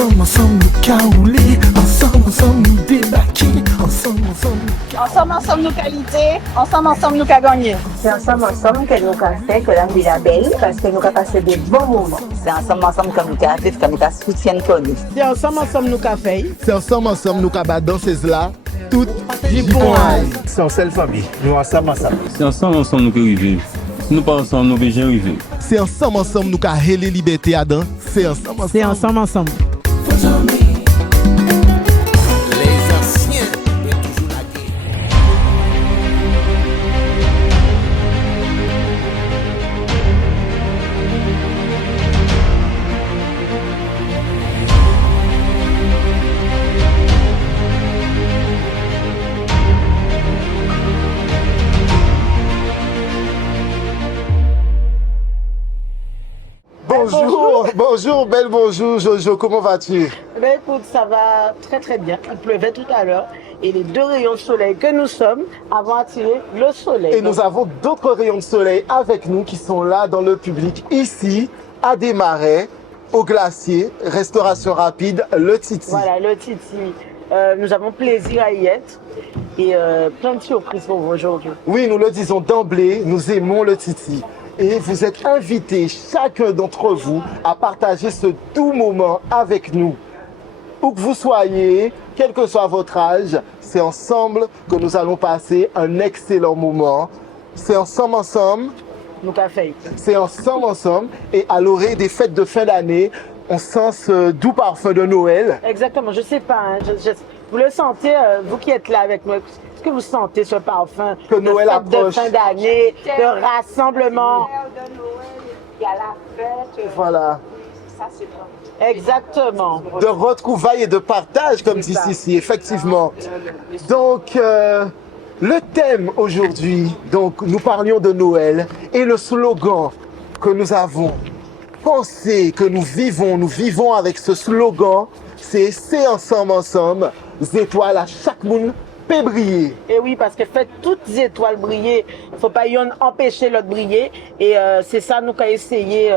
ensemble nous caouler, ensemble nous débarquer, ensemble nous qualité, ensemble nous qu'a gagner. C'est ensemble que nous avons fait que la vie est belle parce que nous avons passé des bons moments. C'est ensemble que nous avons vivre, que nous avons soutien pour nous. C'est ensemble nous qu'a fait. C'est ensemble nous avons dansé là, toute C'est en seule famille, nous ensemble. C'est ensemble nous que vivons. Si nous pas ensemble, nous ne pouvons vivre. C'est ensemble nous avons la liberté à danser. C'est ensemble. Bonjour Jojo, comment vas-tu? Ben écoute, ça va très très bien. Il pleuvait tout à l'heure et les deux rayons de soleil que nous sommes avons attiré le soleil. Et nous avons d'autres rayons de soleil avec nous qui sont là dans le public, ici, à Desmarais, au glacier, restauration rapide, le Titi. Voilà, le Titi. Nous avons plaisir à y être et plein de surprises pour vous aujourd'hui. Oui, nous le disons d'emblée, nous aimons le Titi. Et vous êtes invités, chacun d'entre vous, à partager ce doux moment avec nous. Où que vous soyez, quel que soit votre âge, c'est ensemble que nous allons passer un excellent moment. C'est ensemble. Nous qu'a fait. C'est ensemble. Et à l'orée des fêtes de fin d'année, on sent ce doux parfum de Noël. Exactement, je sais pas. Hein, vous le sentez, vous qui êtes là avec moi. Est-ce que vous sentez ce parfum que Noël approche, de fin d'année, de rassemblement? Il y a la fête. Voilà. Ça, c'est bon. Exactement. De retrouvailles et de partage, comme dit Sissi, effectivement. Donc, le thème aujourd'hui, donc nous parlions de Noël et le slogan que nous avons pensé, que nous vivons avec ce slogan, c'est ensemble, étoiles à chaque monde. Briller. Et oui, parce que fait toutes les étoiles briller, faut pas y en empêcher l'autre briller. Et c'est ça nous qu'a essayé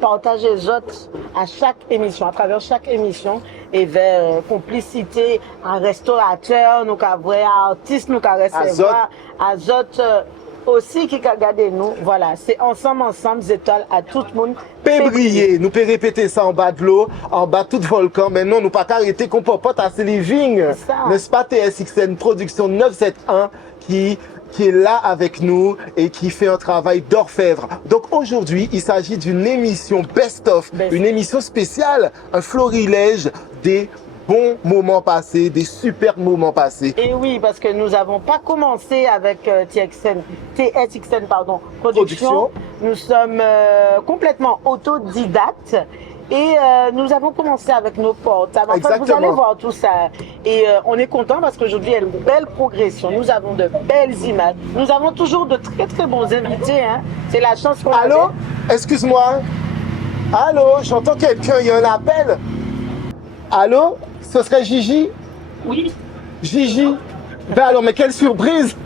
partager les autres à chaque émission, à travers chaque émission, et vers complicité, un restaurateur, nous qu'a vrai artiste, nous qu'a recevoir, à autres aussi qui qu'a gardé nous. Voilà, c'est ensemble, étoiles à tout le monde. Briller. Nous pouvons répéter ça en bas de l'eau, en bas de tout volcan, mais non, nous pas arrêter qu'on peut pas tasser les vignes. N'est-ce pas TSXN Production 971 qui est là avec nous et qui fait un travail d'orfèvre. Donc aujourd'hui, il s'agit d'une émission best-of, une émission spéciale, un florilège des bons moments passés, des super moments passés. Et oui, parce que nous n'avons pas commencé avec TSXN Production. Nous sommes complètement autodidactes et nous avons commencé avec nos portes. Enfin, vous allez voir tout ça. Et on est content parce qu'aujourd'hui, il y a une belle progression. Nous avons de belles images. Nous avons toujours de très très bons invités. Hein. C'est la chance qu'on a. Allô? Excuse-moi. Allô? J'entends quelqu'un, il y a un appel. Allô? Ce serait Gigi? Oui. Gigi? Ben alors, mais quelle surprise!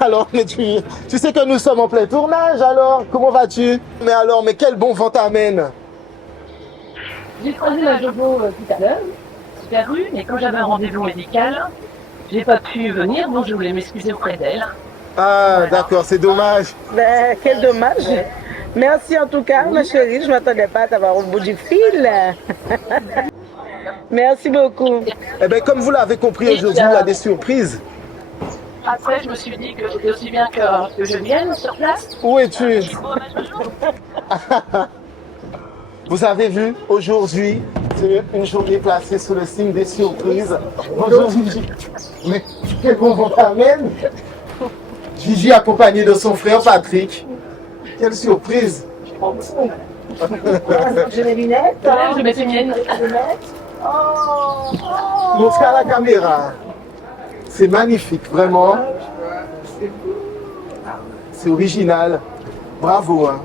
Alors, mais tu sais que nous sommes en plein tournage, alors? Comment vas-tu? Mais alors, mais quel bon vent t'amène? J'ai croisé la Jobo tout à l'heure, super rue, mais comme j'avais un rendez-vous médical, j'ai pas pu venir, donc je voulais m'excuser auprès d'elle. Ah, voilà. D'accord, c'est dommage. Ben, quel dommage. Merci en tout cas, ma chérie, je ne m'attendais pas à t'avoir au bout du fil. Merci beaucoup. Eh bien, comme vous l'avez compris aujourd'hui, il y a des surprises. Après, je me suis dit que c'était aussi bien que je vienne sur place. Où es-tu? Vous avez vu, aujourd'hui, c'est une journée placée sous le signe des surprises. Bonjour Gigi. Mais quel bon vent t'amène? Gigi accompagné de son frère Patrick. Quelle surprise! J'ai mes lunettes. Je mets mes miennes. Montre à la caméra. C'est magnifique, vraiment. C'est original. Bravo. Hein.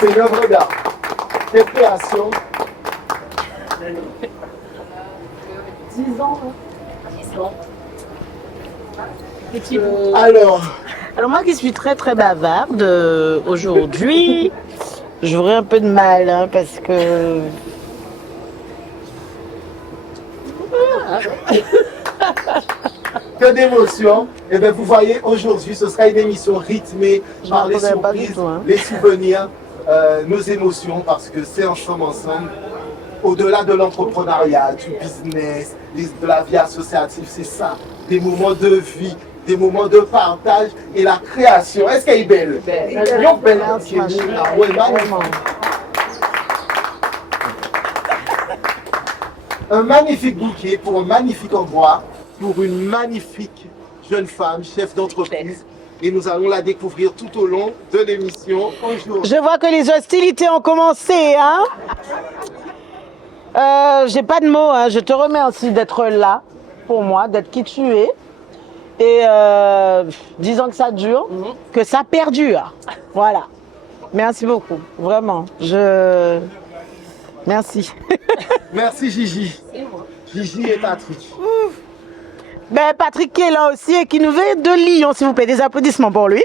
C'est une œuvre d'art. Quelle création. 10 ans. 10 ans. Alors moi qui suis très très bavarde aujourd'hui, J'aurais un peu de mal, hein, parce que... Que d'émotions. Et bien vous voyez, aujourd'hui, ce sera une émission rythmée par les m'attendais pas du surprises, tout, hein. les souvenirs, nos émotions, parce que c'est ensemble, au-delà de l'entrepreneuriat, du business, de la vie associative, c'est ça, des moments de vie, des moments de partage et la création. Est-ce qu'elle est belle? Belle. Merci, ma chérie. Ah ouais, magnifique. Vraiment. Un magnifique bouquet pour un magnifique endroit, pour une magnifique jeune femme, chef d'entreprise. Et nous allons la découvrir tout au long de l'émission aujourd'hui. Je vois que les hostilités ont commencé, hein. J'ai pas de mots, hein. Je te remercie d'être là pour moi, d'être qui tu es. Et disons que ça dure, que ça perdure. Voilà. Merci beaucoup, vraiment. Merci. Merci Gigi. Gigi et Patrick. Ben, Patrick qui est là aussi et qui nous vient de Lyon, s'il vous plaît. Des applaudissements pour lui.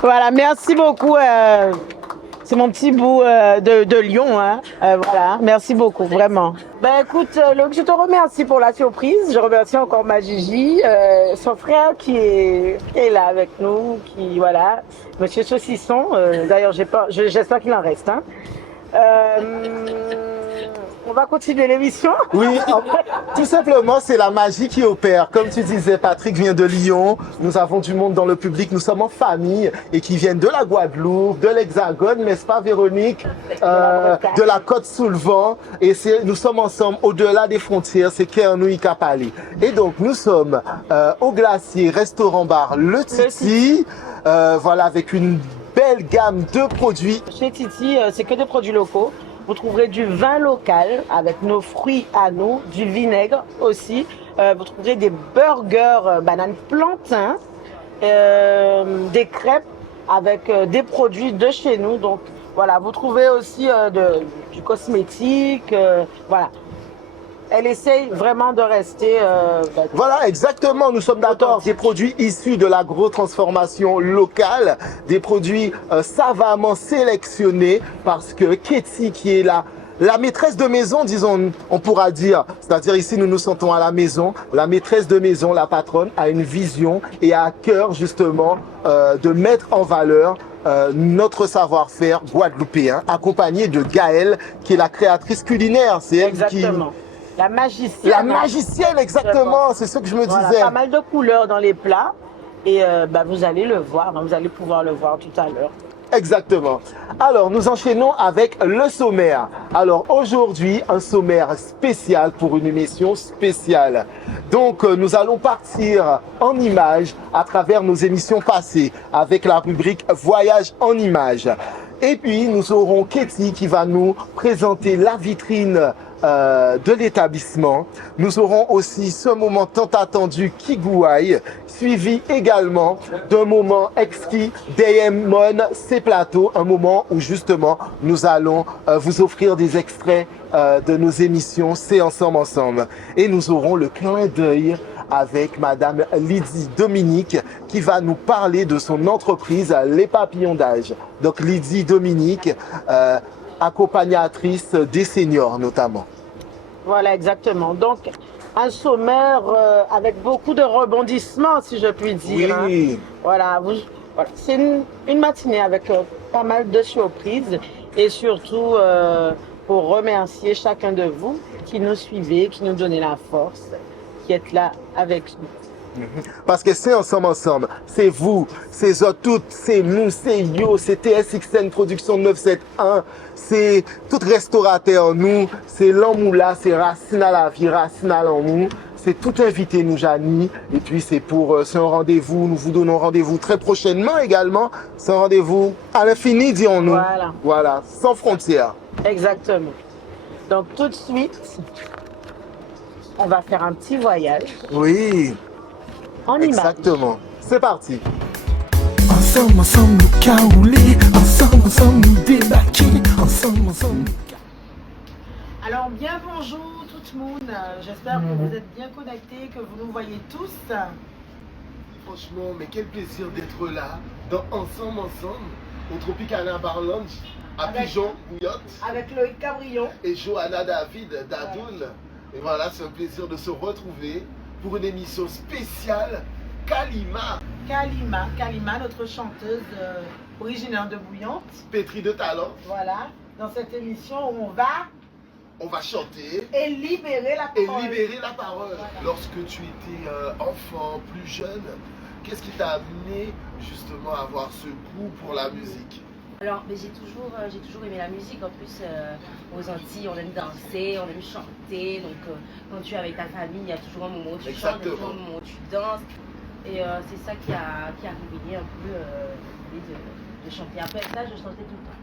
Voilà, merci beaucoup. C'est mon petit bout de Lyon. Hein. Voilà, merci beaucoup, vraiment. Ben écoute, Luc, je te remercie pour la surprise. Je remercie encore ma Gigi, son frère qui est là avec nous, qui, voilà, Monsieur Saucisson. D'ailleurs, j'espère qu'il en reste. Hein. On va continuer l'émission. Oui, tout simplement, c'est la magie qui opère. Comme tu disais, Patrick vient de Lyon. Nous avons du monde dans le public. Nous sommes en famille et qui viennent de la Guadeloupe, de l'Hexagone, n'est-ce pas, Véronique, de la Côte-sous-le-Vent. Et nous sommes ensemble au-delà des frontières. C'est Kernoui Kapali. Et donc, nous sommes au Glacier, restaurant-bar Le Titi. Voilà, avec une belle gamme de produits. Chez Titi, c'est que des produits locaux. Vous trouverez du vin local avec nos fruits à nous, du vinaigre aussi. Vous trouverez des burgers bananes plantains, des crêpes avec des produits de chez nous. Donc voilà, vous trouvez aussi du cosmétique. Voilà. Elle essaye vraiment de rester... Voilà, exactement, nous sommes d'accord. Des produits issus de l'agro-transformation locale, des produits savamment sélectionnés parce que Ketty, qui est la maîtresse de maison, disons, on pourra dire, c'est-à-dire ici nous nous sentons à la maison, la maîtresse de maison, la patronne, a une vision et a à cœur justement de mettre en valeur notre savoir-faire guadeloupéen, accompagné de Gaëlle, qui est la créatrice culinaire. C'est elle Exactement. La magicienne. La magicienne, exactement, c'est ce que je me voilà, disais. Pas mal de couleurs dans les plats et vous allez le voir, vous allez pouvoir le voir tout à l'heure. Exactement. Alors, nous enchaînons avec le sommaire. Alors, aujourd'hui, un sommaire spécial pour une émission spéciale. Donc, nous allons partir en images à travers nos émissions passées avec la rubrique Voyage en images. Et puis, nous aurons Ketty qui va nous présenter la vitrine de l'établissement. Nous aurons aussi ce moment tant attendu Kigouaï, suivi également d'un moment exquis Deyemon, ces plateaux, un moment où justement nous allons vous offrir des extraits de nos émissions C'est ensemble. Et nous aurons le clin d'œil avec Madame Lydie Dominique qui va nous parler de son entreprise Les Papillons d'Âge. Donc Lydie Dominique, accompagnatrice des seniors notamment. Voilà, exactement. Donc, un sommaire avec beaucoup de rebondissements, si je puis dire. Oui. Hein. Voilà, c'est une matinée avec pas mal de surprises et surtout pour remercier chacun de vous qui nous suivez, qui nous donnez la force, qui êtes là avec nous. Parce que c'est ensemble. C'est vous, c'est eux toutes, c'est nous, c'est yo, c'est TSXN Production 971, c'est tout restaurateur nous, c'est l'Ammoula, c'est Racine à la vie, Racine à l'amour. C'est tout invité nous, Janie. Et puis c'est un rendez-vous, nous vous donnons rendez-vous très prochainement également. C'est un rendez-vous à l'infini, dirons-nous. Voilà, sans frontières. Exactement. Donc tout de suite, on va faire un petit voyage. Oui. En image. Exactement. C'est parti. Ensemble, nous caouler. Ensemble, nous débarquer. Ensemble, nous... Alors, bien bonjour tout le monde. J'espère que vous êtes bien connectés, que vous nous voyez tous. Franchement, mais quel plaisir d'être là, dans Ensemble, au Tropicana Bar Lounge, à Pigeon, Bouillotte. Avec Loïc Cabrion. Et Johanna David d'Adoun. Et voilà, c'est un plaisir de se retrouver pour une émission spéciale Kalima. Kalima, notre chanteuse originaire de Bouillante. Pétrie de talent. Voilà, dans cette émission où on va chanter et libérer la parole. Voilà. Lorsque tu étais enfant, plus jeune, qu'est-ce qui t'a amené justement à avoir ce goût pour la musique? Alors, j'ai toujours aimé la musique. En plus, aux Antilles, on aime danser, on aime chanter. Donc, quand tu es avec ta famille, il y a toujours un moment où tu chantes, il y a toujours un moment où tu danses. Et c'est ça qui a réveillé un peu l'idée de chanter. Après ça, je chantais tout le temps.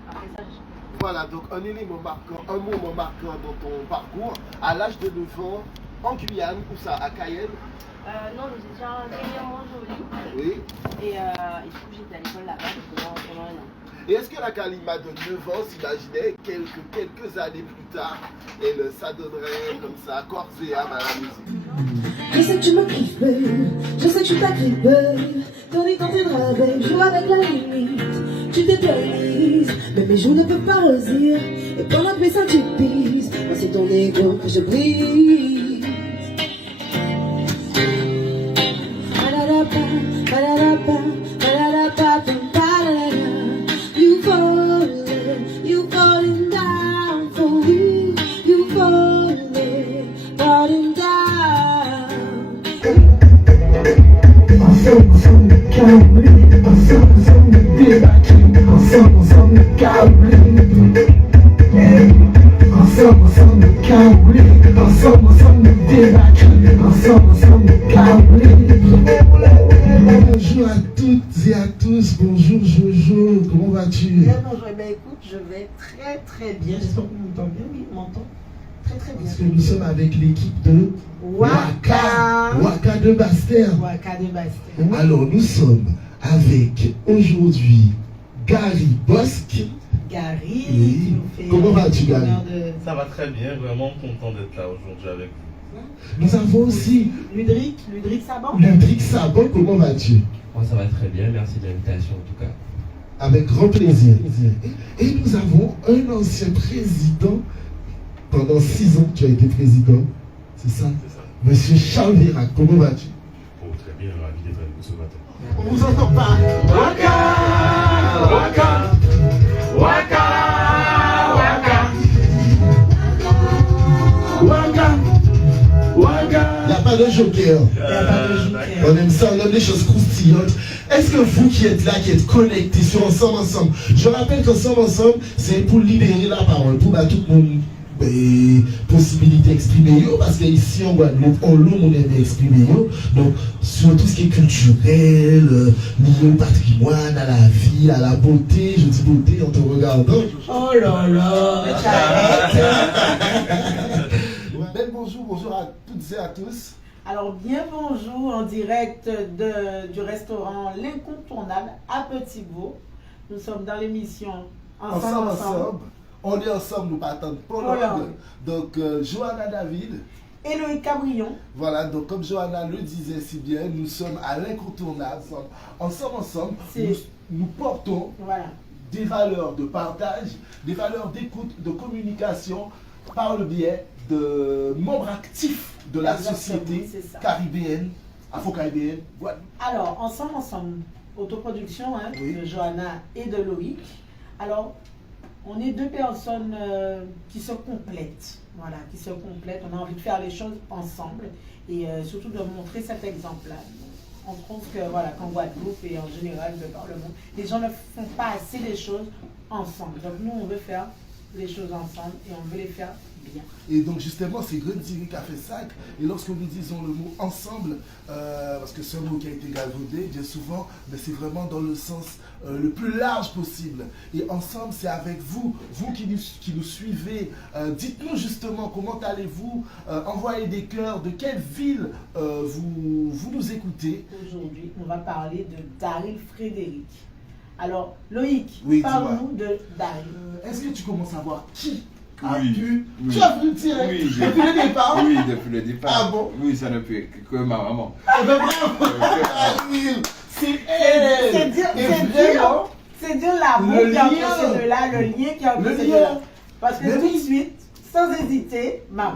Voilà, donc un élément marquant, un moment marquant dans ton parcours. À l'âge de 9 ans, en Guyane, où ça, à Cayenne? Non, nous étions régulièrement jolis. Oui. Et du coup, j'étais à l'école là-bas pendant 1 an. Et est-ce que la Kalima de 9 ans s'imaginait quelques années plus tard, elle s'adonnerait comme ça, corps et âme à la musique? Je sais que tu me kiffes, babe. Je sais que je suis ta grippe, babe. Tony quand t'es babe, joue avec la limite. Tu t'éternises, mais mes joues ne peuvent pas rosir. Et pendant que mes seins tu pises, moi c'est ton ego que je brise. You falling down for real. You falling down. Ensemble, câblés. Ensemble, débattus. Ensemble, câblés. Ensemble, câblés. Ensemble, débattus. Ensemble, câblés. Bonjour à toutes et à tous, bonjour Jojo, comment vas-tu? Bien, bonjour, eh bien, écoute, je vais très bien, j'espère qu'on m'entend bien, oui, on m'entend très bien. Parce que nous sommes avec l'équipe de Waka de Bastère. Alors nous sommes avec aujourd'hui Gary Bosque. Gary, oui. Comment vas-tu Gary? Ça va très bien, vraiment content d'être là aujourd'hui avec vous. Nous avons aussi Ludric Saban. Ludric Saban, comment vas-tu? Moi ça va très bien, merci de l'invitation en tout cas. Avec grand plaisir. Et nous avons un ancien président, pendant 6 ans tu as été président, c'est ça? C'est ça. Monsieur Charles Virac, comment vas-tu? Oh très bien, ravi d'être avec vous ce matin. On vous entend pas. Waka, waka, waka, waka, waka. Il n'y a pas de joker. On aime ça, on aime les choses croustillantes. Est-ce que vous qui êtes là, qui êtes connectés sur Ensemble, je rappelle qu'Ensemble, c'est pour libérer la parole, pour tout le monde possibilité d'exprimer, parce qu'ici en Guadeloupe, on aime exprimer. Donc, sur tout ce qui est culturel, lié au patrimoine, à la vie, à la beauté, je dis beauté en te regardant. Oh là là, Bonjour à toutes et à tous. Alors bien bonjour en direct du restaurant L'Incontournable à Petit-Vaux. Nous sommes dans l'émission Ensemble. On est ensemble, nous partons Pologne. Donc Johanna David et Loïc Cabrion. Voilà, donc comme Johanna le disait si bien, nous sommes à l'Incontournable. Ensemble, nous portons des valeurs de partage, des valeurs d'écoute, de communication par le biais de membres actifs de la société caribéenne, afro-caribéenne. Alors, ensemble, autoproduction de Johanna et de Loïc. Alors, on est 2 personnes qui se complètent. Voilà, qui se complètent. On a envie de faire les choses ensemble et surtout de montrer cet exemple-là. On trouve que, voilà, qu'en Guadeloupe et en général de par le monde, les gens ne font pas assez les choses ensemble. Donc, nous, on veut faire les choses ensemble et on veut les faire bien. Et donc justement, c'est Grenadiri qui a fait ça. Et lorsque nous disons le mot ensemble, parce que c'est un mot qui a été galvaudé bien souvent, mais c'est vraiment dans le sens le plus large possible. Et ensemble, c'est avec vous, vous qui nous suivez. Dites-nous justement comment allez-vous, envoyer des cœurs, de quelle ville vous nous écoutez. Aujourd'hui, on va parler de Daryl Frédéric. Alors, Loïc, oui, parle-nous de Daryl. Est-ce que tu commences à voir qui Oui. Tu as vu direct Oui, depuis le départ? Oui, depuis le départ. Ah bon? Oui, ça ne peut que ma maman. Eh ben bravo! C'est elle! C'est dire l'amour qui a entre ces deux-là, le lien qui a entre ces deux-là. Parce que tout de suite, sans hésiter, maman.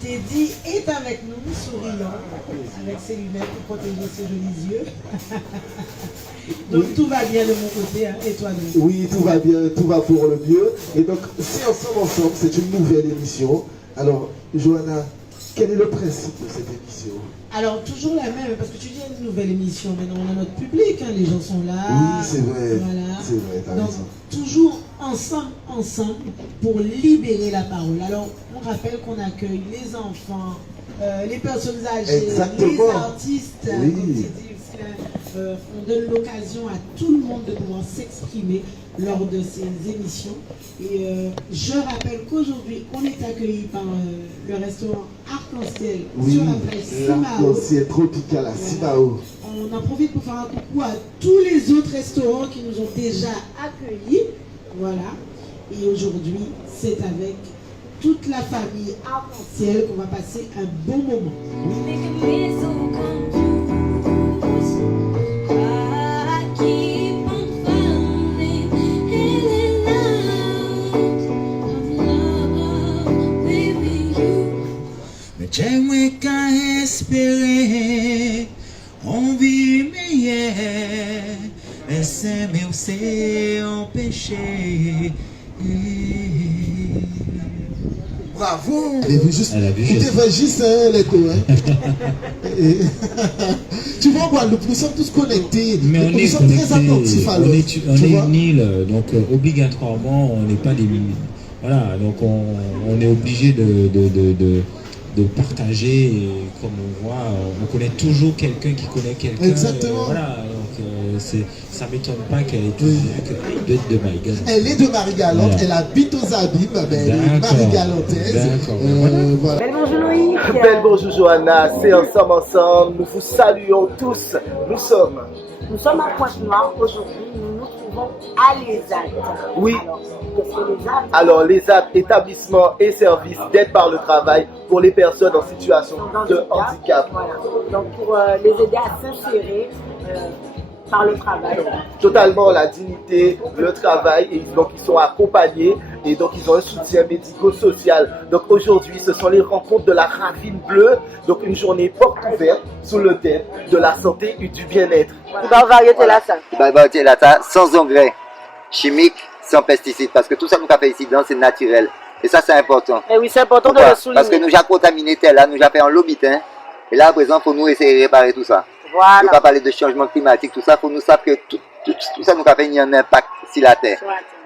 Teddy est avec nous, souriant, avec ses lunettes pour protéger ses jolis yeux. Donc tout va bien de mon côté, hein, et toi donc? Oui, tout va bien, tout va pour le mieux. Et donc, c'est ensemble, c'est une nouvelle émission. Alors, Johanna, quel est le principe de cette émission? Alors, toujours la même, parce que tu dis une nouvelle émission, maintenant on a notre public, hein, les gens sont là. Oui, c'est vrai, voilà. c'est vrai, t'as Donc, raison. toujours ensemble, pour libérer la parole. Alors, on rappelle qu'on accueille les enfants, les personnes âgées, Exactement. les artistes, Oui. comme tu dis aussi, là, on donne l'occasion à tout le monde de pouvoir s'exprimer lors de ces émissions. Et je rappelle qu'aujourd'hui, on est accueilli par le restaurant Arc-en-Ciel sur la place Simao. L'arc-en-ciel tropical à Simao. On en profite pour faire un coucou à tous les autres restaurants qui nous ont déjà accueillis. Voilà. Et aujourd'hui, c'est avec toute la famille Arc-en-Ciel qu'on va passer un bon moment. J'aimerais qu'à espérer on vit meilleur, mais c'est mieux c'est empêché. Bravo! Elle a vu juste. Il te fait juste les deux. Tu vois, Guadeloupe, nous sommes tous connectés. Mais on est sommes très attentifs à l'autre. On est une île, donc obligatoirement on n'est pas des. Voilà, donc on est obligé de partager, et comme on voit, on connaît toujours quelqu'un qui connaît quelqu'un. Exactement. Voilà, donc ça m'étonne pas qu'elle ait toujours de Marie-Galante. Elle est de Marie-Galante, Elle habite aux Abîmes, elle est Marie-Galantaise. D'accord. Voilà. Belle bonjour Loïc. Belle bonjour Johanna, c'est ensemble. Nous vous saluons tous. Nous sommes à Pointe-Noire. Aujourd'hui, nous nous trouvons à l'ESAT. Oui. Alors, qu'est-ce que l'ESAT? Alors, l'ESAT, établissement et service d'aide par le travail pour les personnes en situation de handicap. Voilà. Donc, pour les aider à s'insérer par le travail. Totalement la dignité, le travail, et donc ils sont accompagnés et donc ils ont un soutien médico-social. Donc aujourd'hui, ce sont les rencontres de la Ravine Bleue, donc une journée porte ouverte sous le thème de la santé et du bien-être. Variété là, ça. Variété là, ça, sans engrais chimiques, sans pesticides, parce que tout ça nous a fait ici, c'est naturel. Et ça, c'est important. Et oui, c'est important de le souligner. Parce que nous avons contaminé tel là, nous avons fait un lobitin. Et là, à présent, il faut nous essayer de réparer tout ça. Voilà. Il ne faut pas parler de changement climatique, tout ça. Il faut nous savoir que tout ça nous a fait un impact sur la Terre.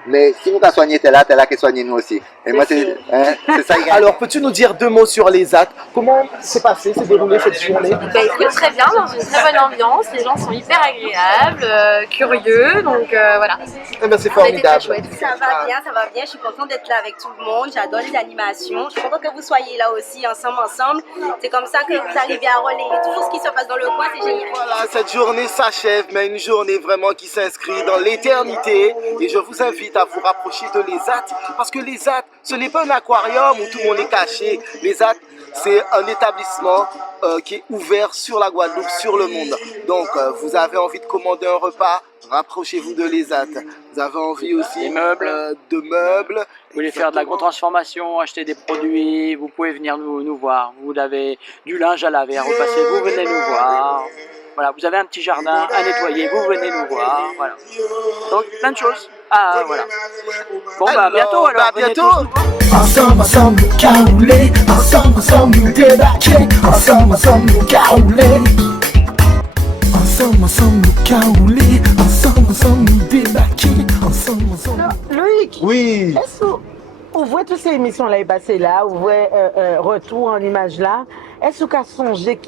Mais si nous avons soigné tel là qui soigne nous aussi. Et moi, c'est ça. Alors, peux-tu nous dire deux mots sur l'ESAT? Comment s'est passé, s'est déroulée cette journée? Écoute, très bien, dans une très bonne ambiance. Les gens sont hyper agréables, curieux, donc voilà. Eh ben, c'est formidable. Très chouette. Ça va bien, je suis contente d'être là avec tout le monde, j'adore les animations, je suis contente que vous soyez là aussi, ensemble. C'est comme ça que vous arrivez à relayer tout ce qui se passe dans le coin, c'est génial. Voilà, cette journée s'achève, mais une journée vraiment qui s'inscrit dans l'éternité. Et je vous invite à vous rapprocher de l'ESAT, parce que l'ESAT, ce n'est pas un aquarium où tout le monde est caché. l'ESAT, c'est un établissement qui est ouvert sur la Guadeloupe, sur le monde. Donc, vous avez envie de commander un repas, rapprochez-vous de l'ESAT. Vous avez envie aussi de meubles. Vous voulez faire de l'agro-transformation, acheter des produits, vous pouvez venir nous voir. Vous avez du linge à laver, à repasser, vous venez nous voir. Voilà, vous avez un petit jardin à nettoyer, vous venez nous voir. Voilà. Donc, plein de choses. Ah, voilà. Bon, bah, à bientôt alors. À bientôt. Ensemble, nous caouler. Ensemble, nous débarquer. Ensemble, nous caouler. Ensemble, nous caouler. Ensemble, nous débarquer. Ensemble. Loïc. Oui. Est-ce qu'on voit toutes ces émissions-là passées là, on voit retour en image là. Est-ce qu'on a songé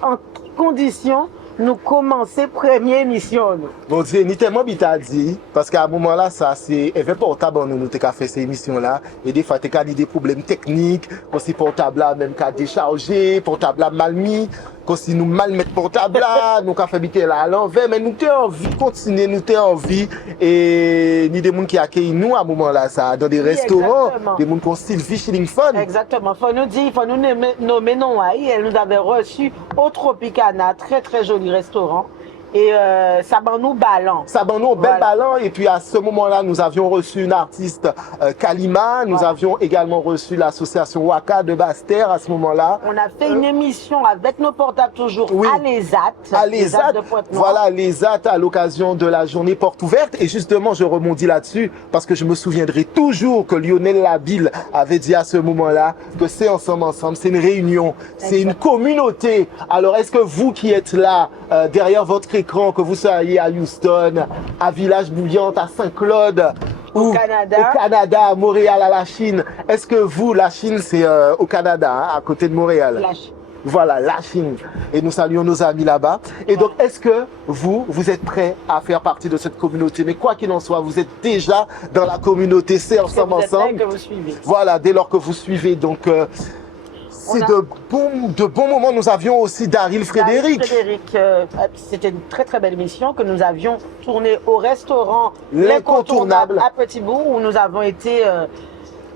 en condition nous commencer première émission. Bon Dieu, ni tellement bita dit, parce qu'à un moment là, ça c'est un portable nous nous t'ai fait ces émissions là, et des fois t'es qu'à des problèmes techniques, comme si portable là même qu'à décharger, portable là mal mis, comme si nous mal mettre portable là, nous qu'à faire biter là à l'envers, mais nous t'ai envie continuer, nous t'ai envie et ni des gens qui accueillent nous à un moment là ça dans des restaurants, exactement. des gens qui ont Sylvie Chilling Fun. Exactement. Faut nous dire, faut nous nommer non à elle nous avait reçu au Tropicana, très très joli restaurant. Et ça ban nous ballon. Ça ban nous bel ballon. Et puis à ce moment-là, nous avions reçu une artiste Kalima. Nous avions également reçu l'association Waka de Basse-Terre à ce moment-là. On a fait une émission avec nos portables toujours à l'ESAT. À l'ESAT. Voilà, l'ESAT à l'occasion de la journée porte ouverte. Et justement, je rebondis là-dessus parce que je me souviendrai toujours que Lionel Labille avait dit à ce moment-là que c'est ensemble, c'est une réunion, c'est une communauté. Alors, est-ce que vous qui êtes là, derrière votre écran, que vous soyez à Houston, à Village Bouillante, à Saint-Claude, au Canada, à Montréal, à la Chine, est-ce que vous, la Chine, c'est au Canada, hein, à côté de Montréal? La Chine. Voilà, la Chine. Et nous saluons nos amis là-bas. Et donc, est-ce que vous êtes prêts à faire partie de cette communauté? Mais quoi qu'il en soit, vous êtes déjà dans la communauté, c'est ensemble. Que vous suivez. Voilà, dès lors que vous suivez. Donc, c'est de bons moments. Nous avions aussi Daryl Frédéric. C'était une très très belle émission que nous avions tournée au restaurant L'Incontournable à Petit-Bourg où nous avons été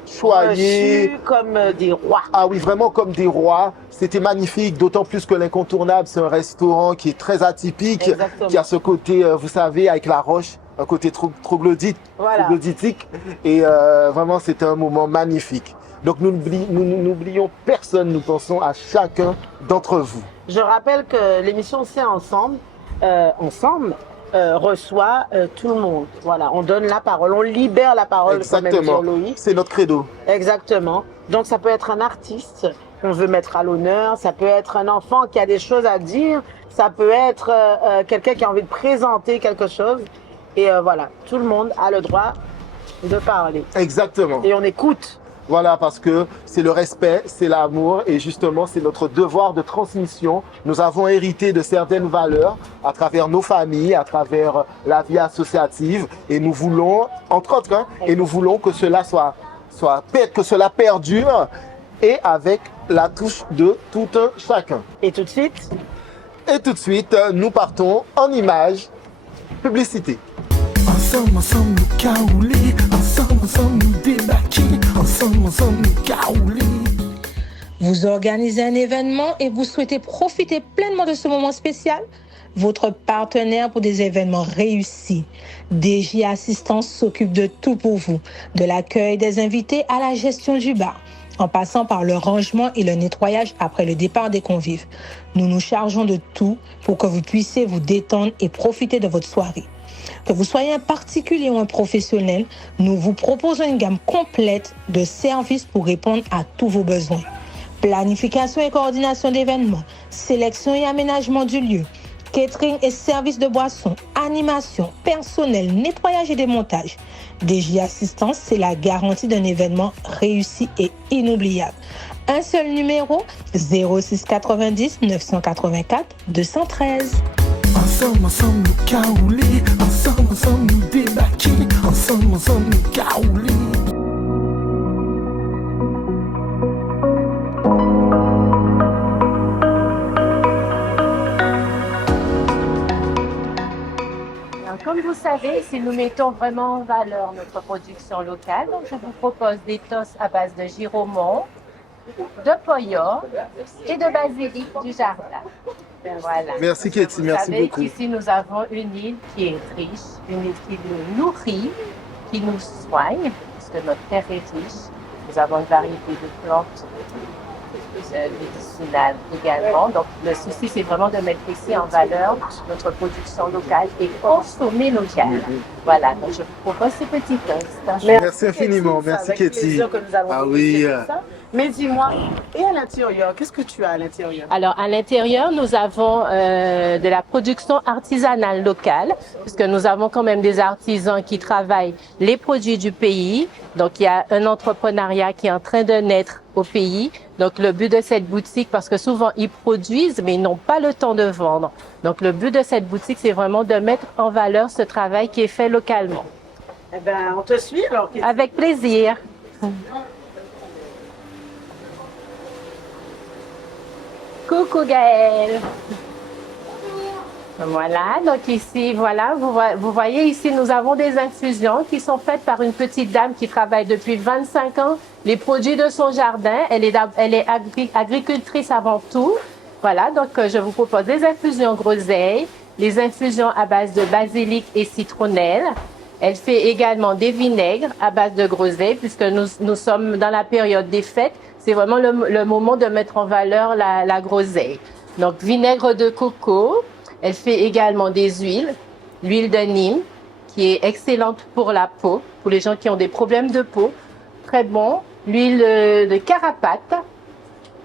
choyés comme des rois. Ah oui, vraiment comme des rois. C'était magnifique, d'autant plus que l'Incontournable, c'est un restaurant qui est très atypique, qui a ce côté, vous savez, avec la roche, un côté troglodytique. Et vraiment, c'était un moment magnifique. Donc nous n'oublions personne, nous pensons à chacun d'entre vous. Je rappelle que l'émission C'est Ensemble, reçoit tout le monde. Voilà, on donne la parole, on libère la parole. Exactement, c'est notre credo. Exactement. Donc ça peut être un artiste qu'on veut mettre à l'honneur, ça peut être un enfant qui a des choses à dire, ça peut être quelqu'un qui a envie de présenter quelque chose. Et voilà, tout le monde a le droit de parler. Exactement. Et on écoute. Voilà, parce que c'est le respect, c'est l'amour et justement c'est notre devoir de transmission. Nous avons hérité de certaines valeurs à travers nos familles, à travers la vie associative et nous voulons, entre autres, et nous voulons que cela que cela perdure et avec la touche de tout un chacun. Et tout de suite? Et tout de suite, nous partons en images, publicité. Ensemble, nous caouler, ensemble, nous débarquer, ensemble, nous caouler. Vous organisez un événement et vous souhaitez profiter pleinement de ce moment spécial? Votre partenaire pour des événements réussis. DJ Assistance s'occupe de tout pour vous, de l'accueil des invités à la gestion du bar, en passant par le rangement et le nettoyage après le départ des convives. Nous nous chargeons de tout pour que vous puissiez vous détendre et profiter de votre soirée. Que vous soyez un particulier ou un professionnel, nous vous proposons une gamme complète de services pour répondre à tous vos besoins. Planification et coordination d'événements, sélection et aménagement du lieu, catering et services de boissons, animation, personnel, nettoyage et démontage. DJ Assistance, c'est la garantie d'un événement réussi et inoubliable. Un seul numéro, 06 90 984 213. Ensemble, nous caouler, ensemble, nous débarquer, ensemble, nous caouler. Comme vous savez, si nous mettons vraiment en valeur notre production locale, donc je vous propose des toasts à base de giromont, de poyo et de basilic du jardin. Voilà. Merci Katie, merci beaucoup. Vous savez qu'ici nous avons une île qui est riche, une île qui nous nourrit, qui nous soigne, puisque notre terre est riche. Nous avons une variété de plantes médicinales également. Donc le souci, c'est vraiment de mettre ici en valeur notre production locale et consommer local. Voilà, donc je vous propose ces petits toasts. Merci infiniment, merci Katie. Ah oui. Mais dis-moi, et à l'intérieur, qu'est-ce que tu as à l'intérieur? Alors, à l'intérieur, nous avons de la production artisanale locale, puisque nous avons quand même des artisans qui travaillent les produits du pays. Donc, il y a un entrepreneuriat qui est en train de naître au pays. Donc, le but de cette boutique, parce que souvent, ils produisent, mais ils n'ont pas le temps de vendre. Donc, le but de cette boutique, c'est vraiment de mettre en valeur ce travail qui est fait localement. Eh bien, on te suit alors. Avec plaisir. Coucou Gaëlle. Voilà, donc ici, voilà, vous voyez ici, nous avons des infusions qui sont faites par une petite dame qui travaille depuis 25 ans. Les produits de son jardin, elle est agricultrice avant tout. Voilà, donc je vous propose des infusions groseilles, les infusions à base de basilic et citronnelle. Elle fait également des vinaigres à base de groseille, puisque nous sommes dans la période des fêtes. C'est vraiment le moment de mettre en valeur la groseille. Donc, vinaigre de coco. Elle fait également des huiles. L'huile de Nîmes, qui est excellente pour la peau, pour les gens qui ont des problèmes de peau. Très bon. L'huile de carapate,